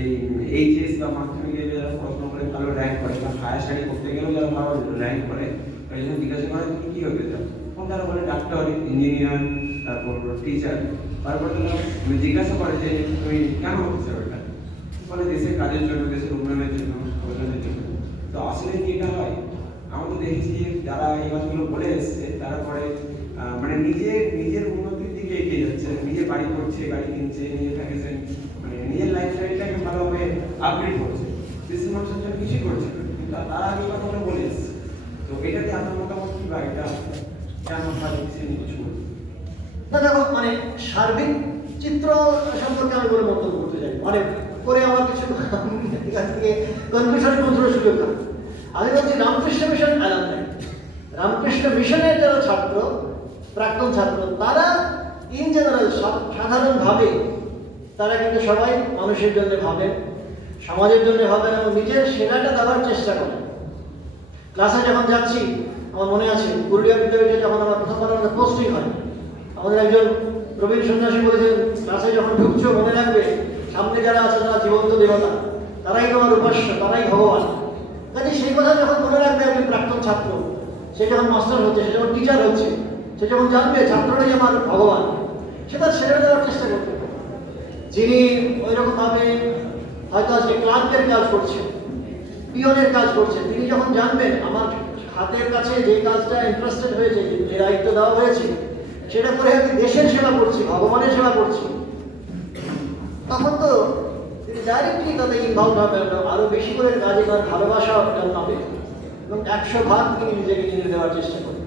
এই এইচএস বা মাধ্যমিকে যারা পড়াশোনা করে ভালো র্যাঙ্ক করে বা হায়ার স্টাডি করতে গেলেও যারা ভালো র্যাঙ্ক করে, তাই জন্য জিজ্ঞাসা করেন তুমি কী হতে চাও, তখন তারা বলে ডাক্তার, ইঞ্জিনিয়ার, তারপর টিচার। তারপরে তারা জিজ্ঞাসা করে যে তুমি কেন হতে চাও এটা, বলে দেশের কাজের জন্য, দেশের উন্নয়নের জন্য, কল্যাণের জন্য। তো আসলে কি এটা হয়? আমরা তো দেখেছি যে যারা এই কথাগুলো বলে এসছে তারা পরে মানে নিজের উন্নতির দিকে এগিয়ে যাচ্ছে, নিজে বাড়ি করছে, গাড়ি কিনছে, নিজে থাকছে, মানে নিজের লাইফস্টাইলটাকে ভালোভাবে আপগ্রেড করছে, দেশের মানুষের জন্য কিছুই করছে না, কিন্তু তারা আগে কথাগুলো বলে এসছে। তো এটাতে আপনার মতামত কি, বা এটা কেন হয় সে নিয়ে কিছু বলুন। না দেখো, মানে সার্বিক চিত্র সম্পর্কে আমি কোনো মন্তব্য করতে চাই, মানে করে আমার কিছু এখান থেকে কনফিউশন পৌঁছানোর সুযোগ না। আমি বলছি রামকৃষ্ণ মিশন অ্যালামনাই, রামকৃষ্ণ মিশনের যারা ছাত্র, প্রাক্তন ছাত্র, তারা ইন জেনারেল সাধারণভাবে তারা কিন্তু সবাই মানুষের জন্য ভাবেন, সমাজের জন্য ভাবেন এবং নিজের সেরাটা দেওয়ার চেষ্টা করেন। ক্লাসে যখন যাচ্ছি, আমার মনে আছে পুরুলিয়া বিদ্যাপীঠে যখন আমার প্রথমবার আমাদের পোস্টিং হয়, আমাদের একজন প্রবীণ সন্ন্যাসী বলেছেন, ক্লাসে যখন ঢুকছো মনে রাখবে সামনে যারা আছে তারা জীবন্ত দেবতা, তারাই তোমার উপাস্য, তারাই ভগবান। কাজে সেই কথা যখন মনে রাখবে একজন প্রাক্তন ছাত্র, সে যখন মাস্টার হচ্ছে, সে যখন টিচার হচ্ছে, সে যখন জানবে ছাত্রটাই আমার ভগবান, সে তার সেরা দেওয়ার চেষ্টা করতে পারে। যিনি ওই রকমভাবে হয়তো আজকে ক্লার্কের কাজ করছে, পিয়নের কাজ করছে, তিনি যখন জানবেন আমার হাতের কাছে যে কাজটা ইন্টারেস্টেড হয়েছে, যে দায়িত্ব দেওয়া হয়েছে, সেটা করে আমি দেশের সেবা করছি, ভগবানের সেবা করছি, তখন তো তিনি ডাইরেক্টলি তাদের ইনভলভ হবেন, আরো বেশি করে কাজে তার ভালোবাসা জন্মাবে এবং 100 ভাগ তিনি নিজেকে নিয়ে দেওয়ার চেষ্টা করবেন।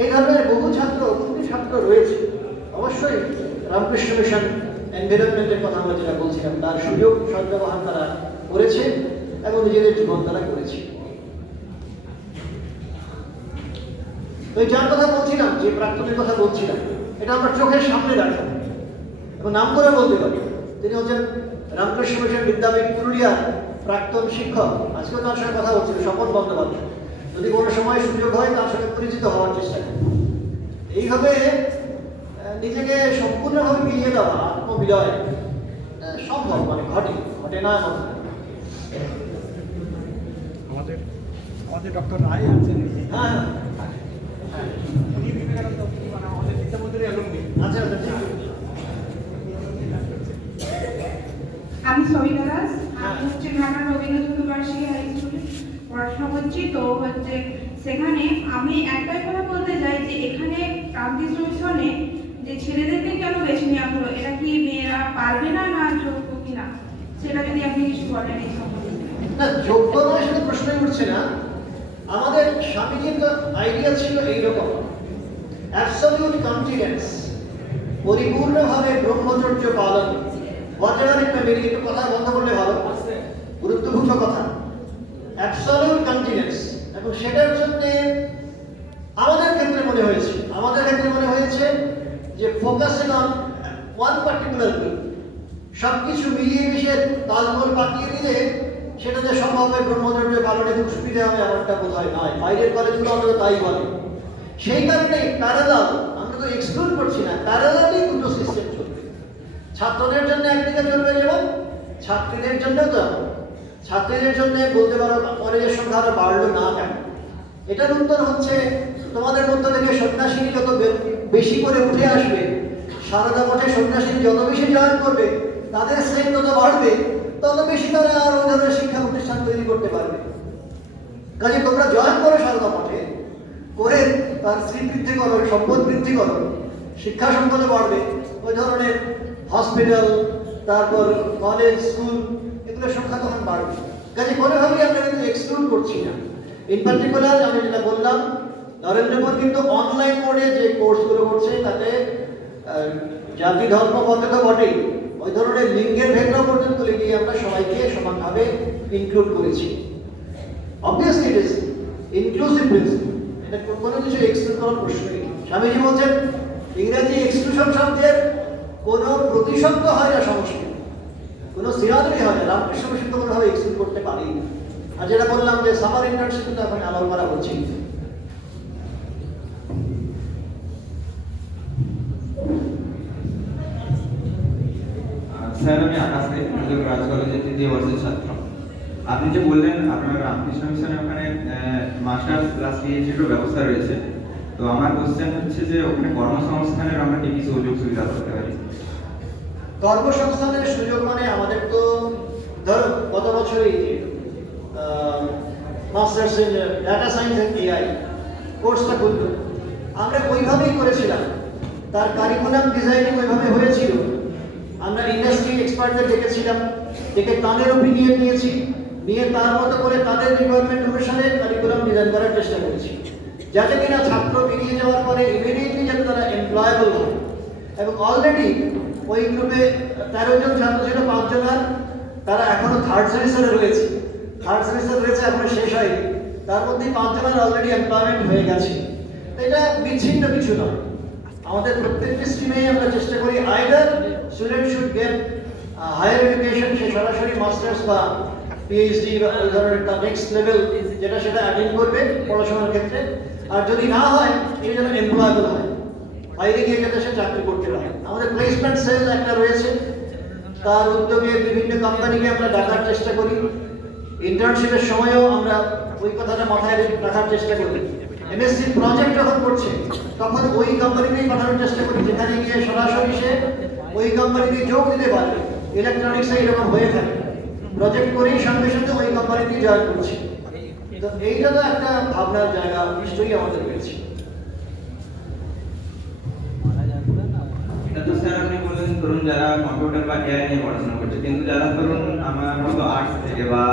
এই ধরনের বহু ছাত্র রয়েছে। অবশ্যই রামকৃষ্ণ মিশন এনভায়রনমেন্টের কথা আমরা যেটা বলছিলাম, তার সুযোগ সদ্ব্যবহার তারা করেছে এবং নিজেদের জীবন তারা করেছে। তো যার কথা বলছিলাম, যে প্রাক্তনের কথা বলছিলাম, এটা আমার চোখের সামনে রাখা এবং নাম করে বলতে পারি, তিনি হচ্ছেন রামকৃষ্ণ মিশন বিদ্যাপীঠ পুরুলিয়ার প্রাক্তন শিক্ষক। আজকেও তার সঙ্গে কথা হচ্ছিল, স্বপন বন্দ্যোপাধ্যায়। যদি কোনো সময় সুযোগ হয় তার সঙ্গে পরিচিত হওয়ার চেষ্টা করি। এইভাবে নিজেকে সম্পূর্ণভাবে মিলিয়ে দেওয়া, আত্মবিলয় সম্ভব, মানে ঘটে না এমন। আমাদের ডক্টর রায় আছেন, হ্যাঁ, উনি বিবেকানন্দ, মানে আমাদের বিদ্যামন্দিরের অ্যালুমনি। আচ্ছা আচ্ছা, ঠিক আছে। আমি সবিতা দাস, আমি হচ্ছে ঢাকা রবীন্দ্র চতুর্বার্ষিকী হাই স্কুলে পড়াশোনা করছি। তো হচ্ছে সেখানে আমি একটাই কথা বলতে চাই যে এখানে রামকৃষ্ণ মিশনে যে ছেলেদেরকে কেন বেছে নেওয়া হলো, এটা কি মেয়েরা পারবে না, না যোগ্য কিনা, সেটা যদি আপনি কিছু বলেন এই সম্পর্কে। না, যোগ্য নয় সেটা প্রশ্নই উঠছে না। আমাদের স্বামীজির তো আইডিয়া ছিল এইরকম, অ্যাবসলিউট কনফিডেন্স, পরিপূর্ণভাবে ব্রহ্মচর্য পালন, হোয়াটএভার ইট মে বি। একটু কথা বন্ধ করলে ভালো, গুরুত্বপূর্ণ কথা, অ্যাবসলিউট কনফিডেন্স। এবং সেটার জন্য আমাদের ক্ষেত্রে মনে হয়েছে যে focusing on one particular group, সবকিছু মিলিয়ে মিশিয়ে তালগোল পাকিয়ে দিলে সেটা যে সম্ভব হয় ব্রহ্মচর্য পালনে খুব সুবিধা হবে এমনটা বোধ হয় নয়। বাইরের কলেজগুলো অন্তত তাই বলে। সেই কারণে প্যারালাল, আমরা তো এক্সক্লুড করছি না, প্যারালালই দুটো সিস্টেম চলবে। ছাত্রদের জন্য একদিকে চলবে যেমন, ছাত্রীদের জন্য তো ছাত্রীদের জন্য বলতে পারো কলেজের সংখ্যা আরো বাড়লো না কেন। এটার উত্তর হচ্ছে তোমাদের মধ্য থেকে সন্ন্যাসিনী যত বেশি করে উঠে আসবে, সারদা মঠে সন্ন্যাসিনী যত বেশি জয়েন করবে, তাদের শ্রেণী তত বাড়বে, তত বেশি তারা আর ওই ধরনের শিক্ষা প্রতিষ্ঠান তৈরি করতে পারবে। কাজে তোমরা জয়েন করো সারদা মঠে, করে তার শ্রী বৃদ্ধি করো, সম্পদ বৃদ্ধি করো, শিক্ষা সম্পদ বাড়বে, ওই ধরনের হসপিটাল, তারপর কলেজ, স্কুল, এগুলোর সংখ্যা তখন বাড়বে। কাজে কোনোভাবেই আমরা কিন্তু এক্সক্লুড করছি না। ইন পার্টিকুলার আমি যেটা বললাম, নরেন্দ্রপুর কিন্তু অনলাইন মোডে যে কোর্সগুলো করছে তাতে জাতি ধর্ম মতে তো বটেই, ওই ধরনের লিঙ্গের ভেদও পর্যন্ত লিখে আমরা সবাইকে সমানভাবে ইনক্লুড করেছি। Obviously it is inclusive principle, এটা কোনো কিছু এক্সক্লুড করার প্রশ্নই নেই। স্বামীজি বলছেন ইংরেজি এক্সক্লুশন শব্দের কোনো প্রতিশব্দ হয় না সংস্কৃত, কোনো সিনারি হয় না, রামকৃষ্ণ মিশন তো কোনোভাবে এক্সিট করতে পারি না। আর যেটা বললাম যে সামার ইন্টার্নশিপ তো এখন অ্যালাউ করা হচ্ছে। স্যার আমি আকাশ দে রাজ কলেজের তৃতীয় বর্ষের ছাত্র। আপনি যে বললেন আপনার রামকৃষ্ণ মিশনে ওখানে মাস্টার্স প্লাস পিএইচডির ব্যবস্থা রয়েছে, তো আমার কোশ্চেন হচ্ছে যে ওখানে কর্মসংস্থানের আমরা কি কি সুযোগ সুবিধা করতে পারি? কর্মসংস্থানের সুযোগ মানে আমাদের তো ধরো গত বছরই masters in data science and AI কোর্সটা খুলল, আমরা ওইভাবেই করেছিলাম, তার কারিকুলাম ডিজাইনিং ওইভাবে হয়েছিল। আমরা ইন্ডাস্ট্রি এক্সপার্টদের ডেকেছিলাম, ডেকে তাদের ওপিনিয়ন নিয়েছি, নিয়ে তার মতো করে তাদের রিকোয়ারমেন্ট অনুসারে কারিকুলাম ডিজাইন করার চেষ্টা করেছি, যাতে কিনা ছাত্র বেরিয়ে যাওয়ার পরে ইমিডিয়েটলি যাতে তারা এমপ্লয়েবল হয়। এবং অলরেডি ওই গ্রুপে 13 জন ছাত্র ছিল, 5 জন আর তারা এখনো থার্ড সেমিস্টারে রয়েছে, এখনো শেষ হয়নি। তার মধ্যে 5 জনের অলরেডি এমপ্লয়মেন্ট হয়ে গেছে। তো এটা বিচ্ছিন্ন কিছু নয়, আমাদের প্রত্যেকটি স্ট্রিমে আমরা চেষ্টা করি either student should get higher education, সে সরাসরি মাস্টার্স বা পিএইচডি বা ওই ধরনের তার নেক্সট লেভেল যেটা সেটা অ্যাটেন্ড করবে পড়াশোনার ক্ষেত্রে। আর যদি না হয় এই যেন এমপ্লয়েবল হয়, বাইরে গিয়ে যাতে সে চাকরি করতে পারে। আমাদের প্লেসমেন্ট সেল একটা রয়েছে, তার উদ্যোগে বিভিন্ন কোম্পানিকে আমরা ডাকার চেষ্টা করি। ইন্টার্নশিপের সময়ও আমরা ওই কথাটা মাথায় রাখার চেষ্টা করি। এমএসসি প্রজেক্ট যখন করছে তখন ওই কোম্পানিতেই পাঠানোর চেষ্টা করি, যেখানে গিয়ে সরাসরি সে ওই কোম্পানিতে যোগ দিতে পারবে। ইলেকট্রনিক্সে এরকম হয়ে থাকে, প্রজেক্ট করেই সঙ্গে সঙ্গে ওই কোম্পানিতেই জয়েন করছে। তো এইটা তো একটা ভাবনার জায়গা নিশ্চয়ই আমাদের রয়েছে। এটা তো স্যার আপনি বললেন ধরুন যারা কম্পিউটার বা এআই নিয়ে পড়াশোনা করছে, কিন্তু যারা ধরুন আমার মতো আর্টস থেকে বা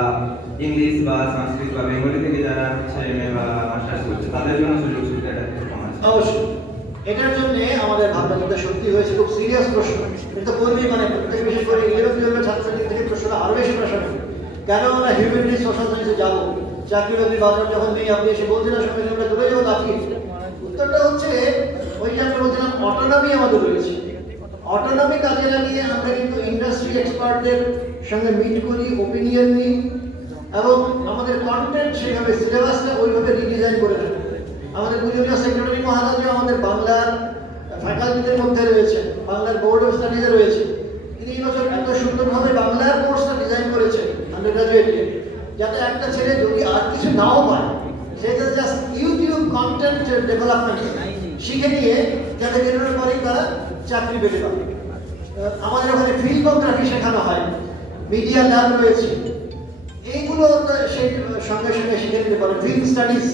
ইংলিশ বা সংস্কৃত বা বেঙ্গলি থেকে যারা হচ্ছে এমএ বা মাস্টার্স করছে, তাদের জন্য সুযোগ সুবিধাটা কম আছে? অবশ্যই এটার জন্য আমাদের ভাবনা চিন্তা সত্যি হয়েছে, খুব সিরিয়াস প্রশ্ন। এটা করবেই মানে প্রত্যেক বিশেষ করে 11-12 ছাত্রছাত্রী থেকে প্রশ্নটা আরো বেশি প্রশ্ন। কেন আমরা হিউম্যানিটিজ সোশ্যাল সায়েন্সে যাবো? চাকরি বাকরি বাজার যখন নেই, আপনি এসে বলছেন না সঙ্গে আমরা চলে যাবো লাফিয়ে। উত্তরটা হচ্ছে ওই যে আমরা বলছিলাম অটোনমি আমাদের রয়েছে। অটোনমি কাজে লাগিয়ে আমরা কিন্তু ইন্ডাস্ট্রি এক্সপার্টদের সঙ্গে মিট করি, ওপিনিয়ন নিই এবং আমাদের কন্টেন্ট সেভাবে সিলেবাসটা ওইভাবে রিডিজাইন করে থাকি। আমাদের পূজনীয় সেক্রেটারি মহারাজ আমাদের বাংলার ফ্যাকাল্টিদের মধ্যে রয়েছে, বাংলার বোর্ড অফ স্টাডিজে রয়েছে। তিনি এই বছর এত সুন্দরভাবে বাংলার কোর্সটা ডিজাইন করেছেন আন্ডারগ্রাজুয়েটে, যাতে একটা ছেলে যদি আর কিছু নাও পায় সে যাতে জাস্ট ইউটিউব কন্টেন্ট ডেভেলপমেন্ট শিখে নিয়ে যাতে বেরোনোর পরেই তারা চাকরি পেতে পারে। আমাদের ওখানে ফিল্মোগ্রাফি শেখানো হয়, মিডিয়া ল্যাব রয়েছে, এইগুলো সেই সঙ্গে সঙ্গে শিখে নিতে পারে। ফিল্ম স্টাডিজ,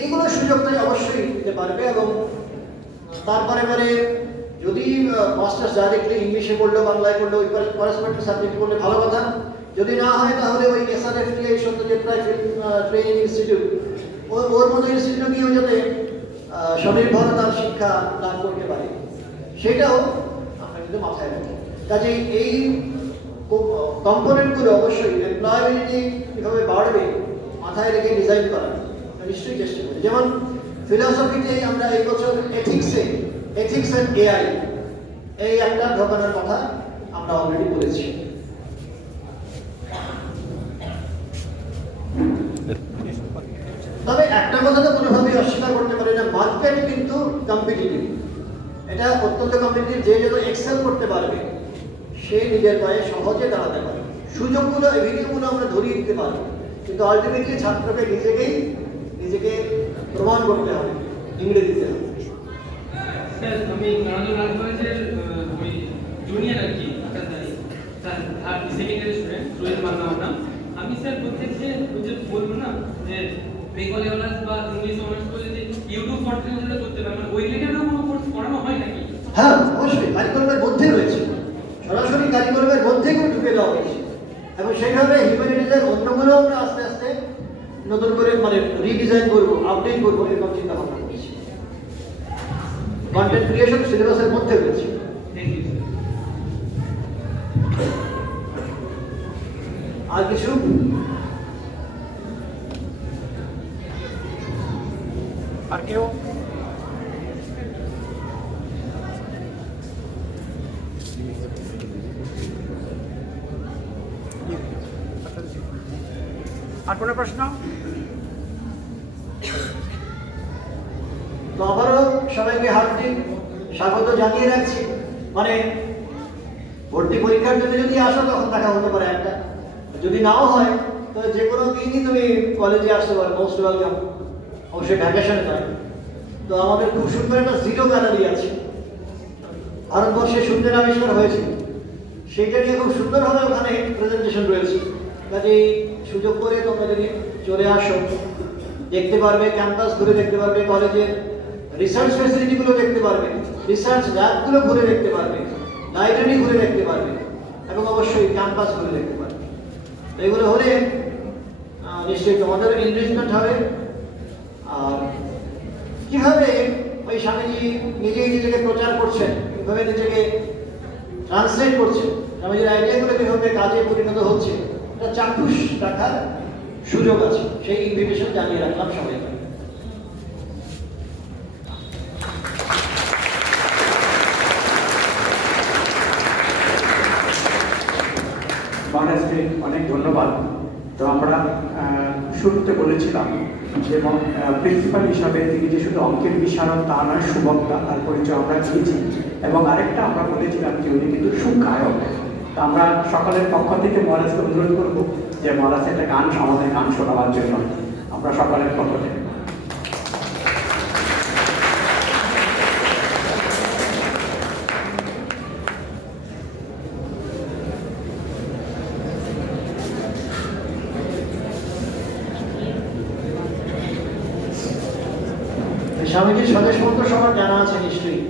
এইগুলোর সুযোগটা অবশ্যই দিতে পারবে। এবং তারপরে যদি মাস্টার্স ডাইরেক্টলি ইংলিশে পড়লো, বাংলায় পড়লো, ওই করেসপন্ডেন্ট সাবজেক্ট পড়লে ভালো কথা। যদি না হয় তাহলে ওই SRFTI Satyajit Ray film training institute, ওর মতো ইনস্টিটিউট গিয়েও যাতে স্বনির্ভরতার শিক্ষা লাভ করতে পারে, সেটাও আমরা কিন্তু মাথায় রাখি। কাজেই এই কম্পোনেন্টগুলো অবশ্যই এমপ্লয়াবিলিটি কীভাবে বাড়বে মাথায় রেখে ডিজাইন করা নিশ্চয়ই চেষ্টা করি। যেমন ফিলসফিতে আমরা এই বছর এথিক্স অ্যান্ড এআই এই একটা ঢোকানোর কথা আমরা অলরেডি বলেছি। তবে একটা কথা তো কোনোভাবেই অস্বীকার করতে পারি না, মার্কেট কিন্তু কম্পিটিটিভ, এটা অত্যন্ত কম্পিটিটিভ। যে যত এক্সেল করতে পারবে সে নিজের পায়ে সহজে দাঁড়াতে পারবে। সুযোগগুলো এভিনিউগুলো আমরা ধরিয়ে দিতে পারবো, কিন্তু আলটিমেটলি ছাত্রকে নিজেকে প্রমাণ করতে হবে, ইংরেজিতে হবে। স্যার আমি নারায়ণ রাজ কলেজের জুনিয়র আর কি, সেকেন্ডারি স্টুডেন্ট, রোহিত মান্না আমার নাম। আমি স্যার প্রত্যেককে বলবো না যে বেঙ্গলি অনার্স বা ইংলিশ অনার্স করে যে ইউটিউব কন্টেন্ট করতে পারে, মানে ওই রিলেটেডও কোনো কোর্স করানো হয় নাকি? হ্যাঁ অবশ্যই, কারিকুলামের মধ্যে রয়েছে, সরাসরি কারিকুলামের মধ্যে করে ঢুকে দেওয়া হয়েছে। এবং সেইভাবে হিউম্যানিটিজের অন্যগুলো আমরা আস্তে আস্তে নতুন করে মানে রিডিজাইন করবো, আপডেট করবো, এরকম চিন্তা ভাবনা করছি। কন্টেন্ট ক্রিয়েশন সিলেবাসের মধ্যে রয়েছে। আর কিছু? আর কেউ? আর কোনো প্রশ্ন? তো আবারও সবাইকে হার্দিক স্বাগত জানিয়ে রাখছি। মানে ভর্তি পরীক্ষার জন্য যদি আসো তখন দেখা হতে পারে একটা, যদি নাও হয় তো যে কোনো দিনই তুমি কলেজে আসতে পারো, মোস্ট ওয়েলকাম। অবশ্যই ভ্যাকেশনে নয়। তো আমাদের খুব সুন্দর একটা জিরো গ্যালারি আছে, ভারতবর্ষে সূর্যের আবিষ্কার হয়েছে, সেইটা নিয়ে খুব সুন্দরভাবে ওখানে প্রেজেন্টেশন রয়েছে। কাজে সুযোগ করে তোমরা যদি চলে আসো, দেখতে পারবে, ক্যাম্পাস ঘুরে দেখতে পারবে, কলেজের রিসার্চ ফ্যাসিলিটিগুলো দেখতে পারবে, রিসার্চ ল্যাবগুলো ঘুরে দেখতে পারবে, লাইব্রেরি ঘুরে দেখতে পারবে, এবং অবশ্যই ক্যাম্পাস ঘুরে দেখতে পারবে। তো এগুলো হলে নিশ্চয়ই তোমাদের এনরিচমেন্ট হবে। আর কিভাবে ওই স্বামীজি নিজেই নিজেকে প্রচার করছেন, কিভাবে নিজেকে ট্রান্সলেট করছেন, স্বামীজির আইডিয়াগুলো কিভাবে কাজে পরিণত হচ্ছে, এটা চাক্ষুষ দেখার সুযোগ আছে। সেই ইনভিটেশন জানিয়ে রাখলাম সবাইকে। মহারাজকে অনেক ধন্যবাদ। তো আমরা শুরুতে বলেছিলাম যে প্রিন্সিপাল হিসাবে তিনি যে শুধু অঙ্কের বিশারদ তা নয়, সুবক্তা, তার পরিচয় আমরা দিয়েছি। এবং আরেকটা আমরা বলেছিলাম যে উনি কিন্তু সুগায়ক। তো আমরা সকলের পক্ষ থেকে মহারাজকে অনুরোধ করব যে মহারাজ একটা গান, আমাদের গান শোনাবার জন্য আমরা সকলের পক্ষ থেকে। স্বামীজির স্বদেশ মন্ত্র সবার জানা আছে নিশ্চয়ই,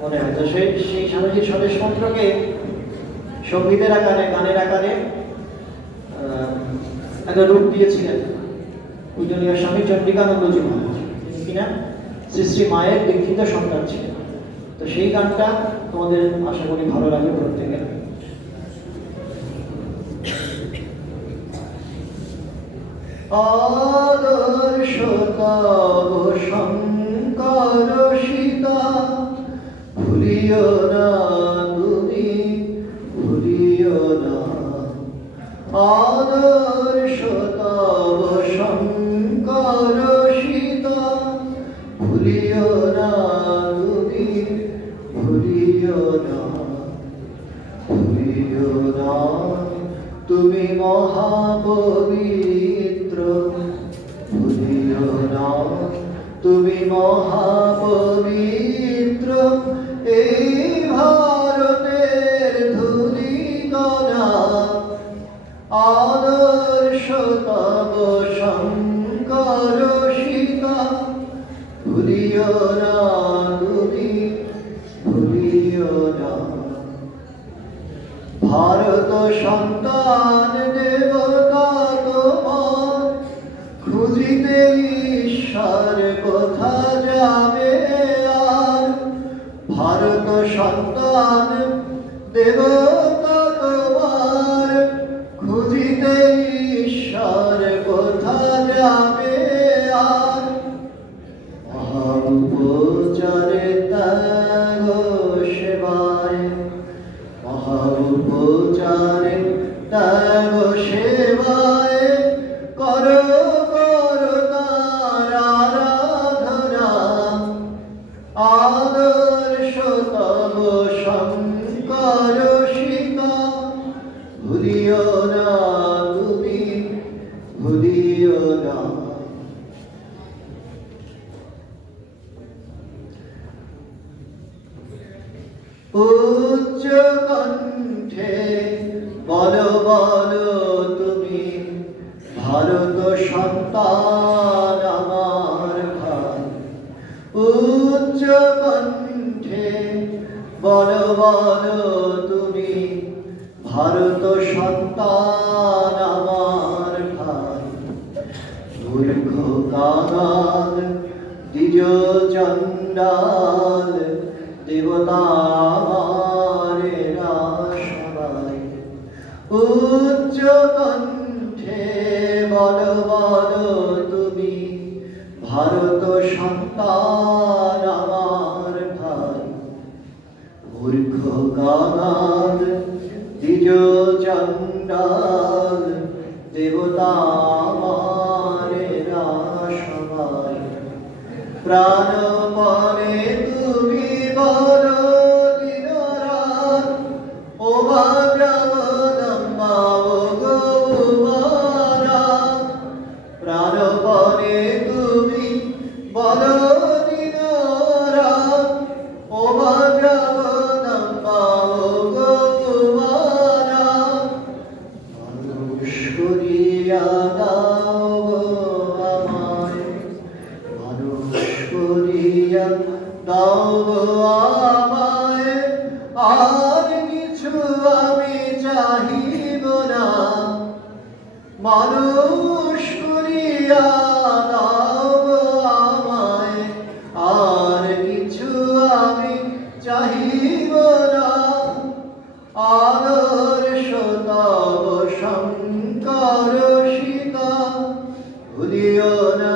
মনে হয়। তো সেই স্বামীজির স্বদেশ মন্ত্রকে সঙ্গীতের আকারে, গানের আকারে একটা রূপ দিয়েছিলেন পূজনীয় স্বামী চন্ডিকানন্দজি মহারাজ, কিনা শ্রী শ্রী মায়ের দীক্ষিত সন্তান ছিলেন। তো সেই গানটা তোমাদের আশা করি ভালো লাগে প্রত্যেকে। আদর্শ তব শঙ্কর সীতা, ভুলিও না তুমি, ভুলিও না। আদর্শ তব শঙ্কর সীতা, ভুলিও না তুমি, ভুলিও না, ভুলিও না। তুমি মহাপবিত্র, ভুলিও না, তুমি মহাপবিত্র। এই ভারতের ধূলিকণা, আদর্শ তব শঙ্কর সীতা, ভুলিও না তুমি, ভুলিও না। ভারত সন্তান দেবতা তোমার, খুঁজিতে ঈশ্বর কোথা যাবে আর। ভারত সন্তান দেবতা তোমার, খুঁজিতে ঈশ্বর কোথা যাবে আর। মহাউপচারে ত্যাগ সেবায়, মহাউপচারে ত্যাগ সেবায়, করো করো তার আরাধনা। আদর্শ তব শঙ্কর সীতা, ভুলিও না তুমি, ভুলিও না। উচ্চ কণ্ঠে বলো বলো তুমি, ভারত সন্তান আমার ভাই। উচ্চ কণ্ঠে বলো বলো তুমি, ভারত সন্তান আমার ভাই। মূর্খ কাঙাল দ্বিজ চণ্ডাল, দেবতা মারেরা সবাই। উচ্চ কণ্ঠে বলো বলো তুমি, ভারত সন্তান আমার ভাই। মূর্খ কাঙাল দ্বিজ চণ্ডাল, দেবতা আমারেরা সবাই প্রাণপণে তুমি বলো দিনরাত ও মা জগদম্বা ও গৌমারা প্রাণপণে তুমি বলো দিনরাত ও মা জগদম্বা ও গৌমারা মানুষ করিয়া দাও গো আমায় মানুষ করিয়া দাও গো আমায় আর কিছু আমি চাহিব না মানুষ করিয়া দাও গো আমায় আর কিছু আমি চাহিব না আদর্শ তব শঙ্কর সীতা ভুলিও না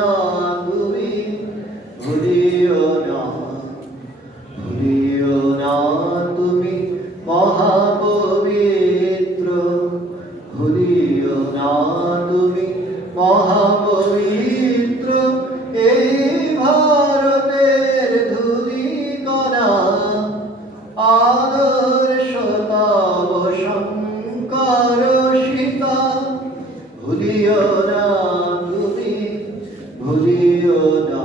তুমি ভুলিও না ভুলিও না তুমি মহাপবিত্র ভুলিও না তুমি মহাপবিত্র এই ভারতের ধূলিকণা আদর্শ তব শঙ্কর সীতা ভুলিও না তুমি ভুলিও না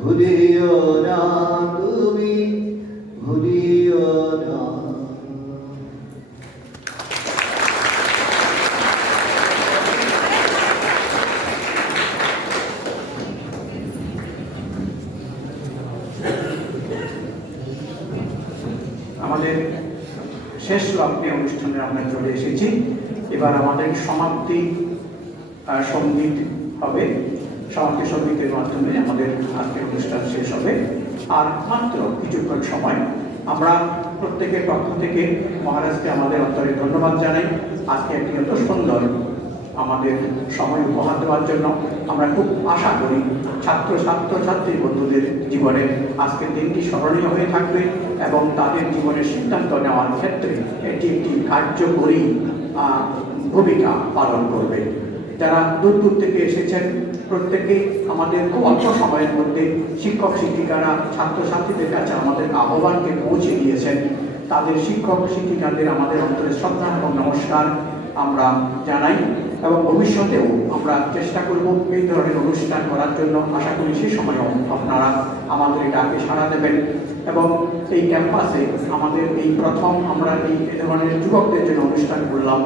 ভুলিও না তুমি ভুলিও না। আমাদের শেষ লগ্নে অনুষ্ঠানে আমরা চলে এসেছি। এবার আমাদের সমাপ্তি সঙ্গীত হবে। সমাপ্তি সঙ্গীতের মাধ্যমে আমাদের আজকের অনুষ্ঠান শেষ হবে। আর মাত্র কিছুক্ষণ সময় আমরা প্রত্যেকের পক্ষ থেকে মহারাজকে আমাদের অন্তরে ধন্যবাদ জানাই। আজকে একটি এত সুন্দর আমাদের সময় উপহার দেওয়ার জন্য। আমরা খুব আশা করি ছাত্রছাত্রী বন্ধুদের জীবনে আজকের দিনটি স্মরণীয় হয়ে থাকবে এবং তাদের জীবনের সিদ্ধান্ত নেওয়ার ক্ষেত্রে এটি একটি কার্যকরী ভূমিকা পালন করবে। যারা দূর দূর থেকে এসেছেন প্রত্যেকেই আমাদের খুব অল্প সময়ের মধ্যে শিক্ষক শিক্ষিকারা ছাত্রছাত্রীদের কাছে আমাদের আহ্বানকে পৌঁছে দিয়েছেন। তাদের শিক্ষক শিক্ষিকাদের আমাদের অন্তরে শ্রদ্ধা এবং নমস্কার আমরা জানাই এবং ভবিষ্যতেও আমরা চেষ্টা করব এই ধরনের অনুষ্ঠান করার জন্য। আশা করি সে সময়ও আপনারা আমাদের ডাকে সাড়া দেবেন এবং এই ক্যাম্পাসে আমাদের এই প্রথম আমরা এই ধরনের যুবকদের জন্য অনুষ্ঠান করলাম।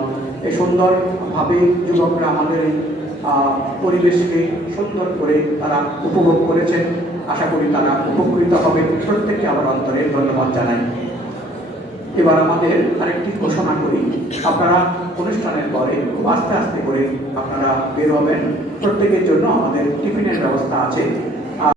এই সুন্দরভাবে যুবকরা আমাদের এই পরিবেশকে সুন্দর করে তারা উপভোগ করেছেন। আশা করি তারা উপকৃত হবে। প্রত্যেককে আমার অন্তরে ধন্যবাদ জানাই। এবার আমাদের আরেকটি ঘোষণা করি, আপনারা অনুষ্ঠানের পরে খুব আস্তে আস্তে করে আপনারা বের হবেন। প্রত্যেকের জন্য আমাদের টিফিনের ব্যবস্থা আছে।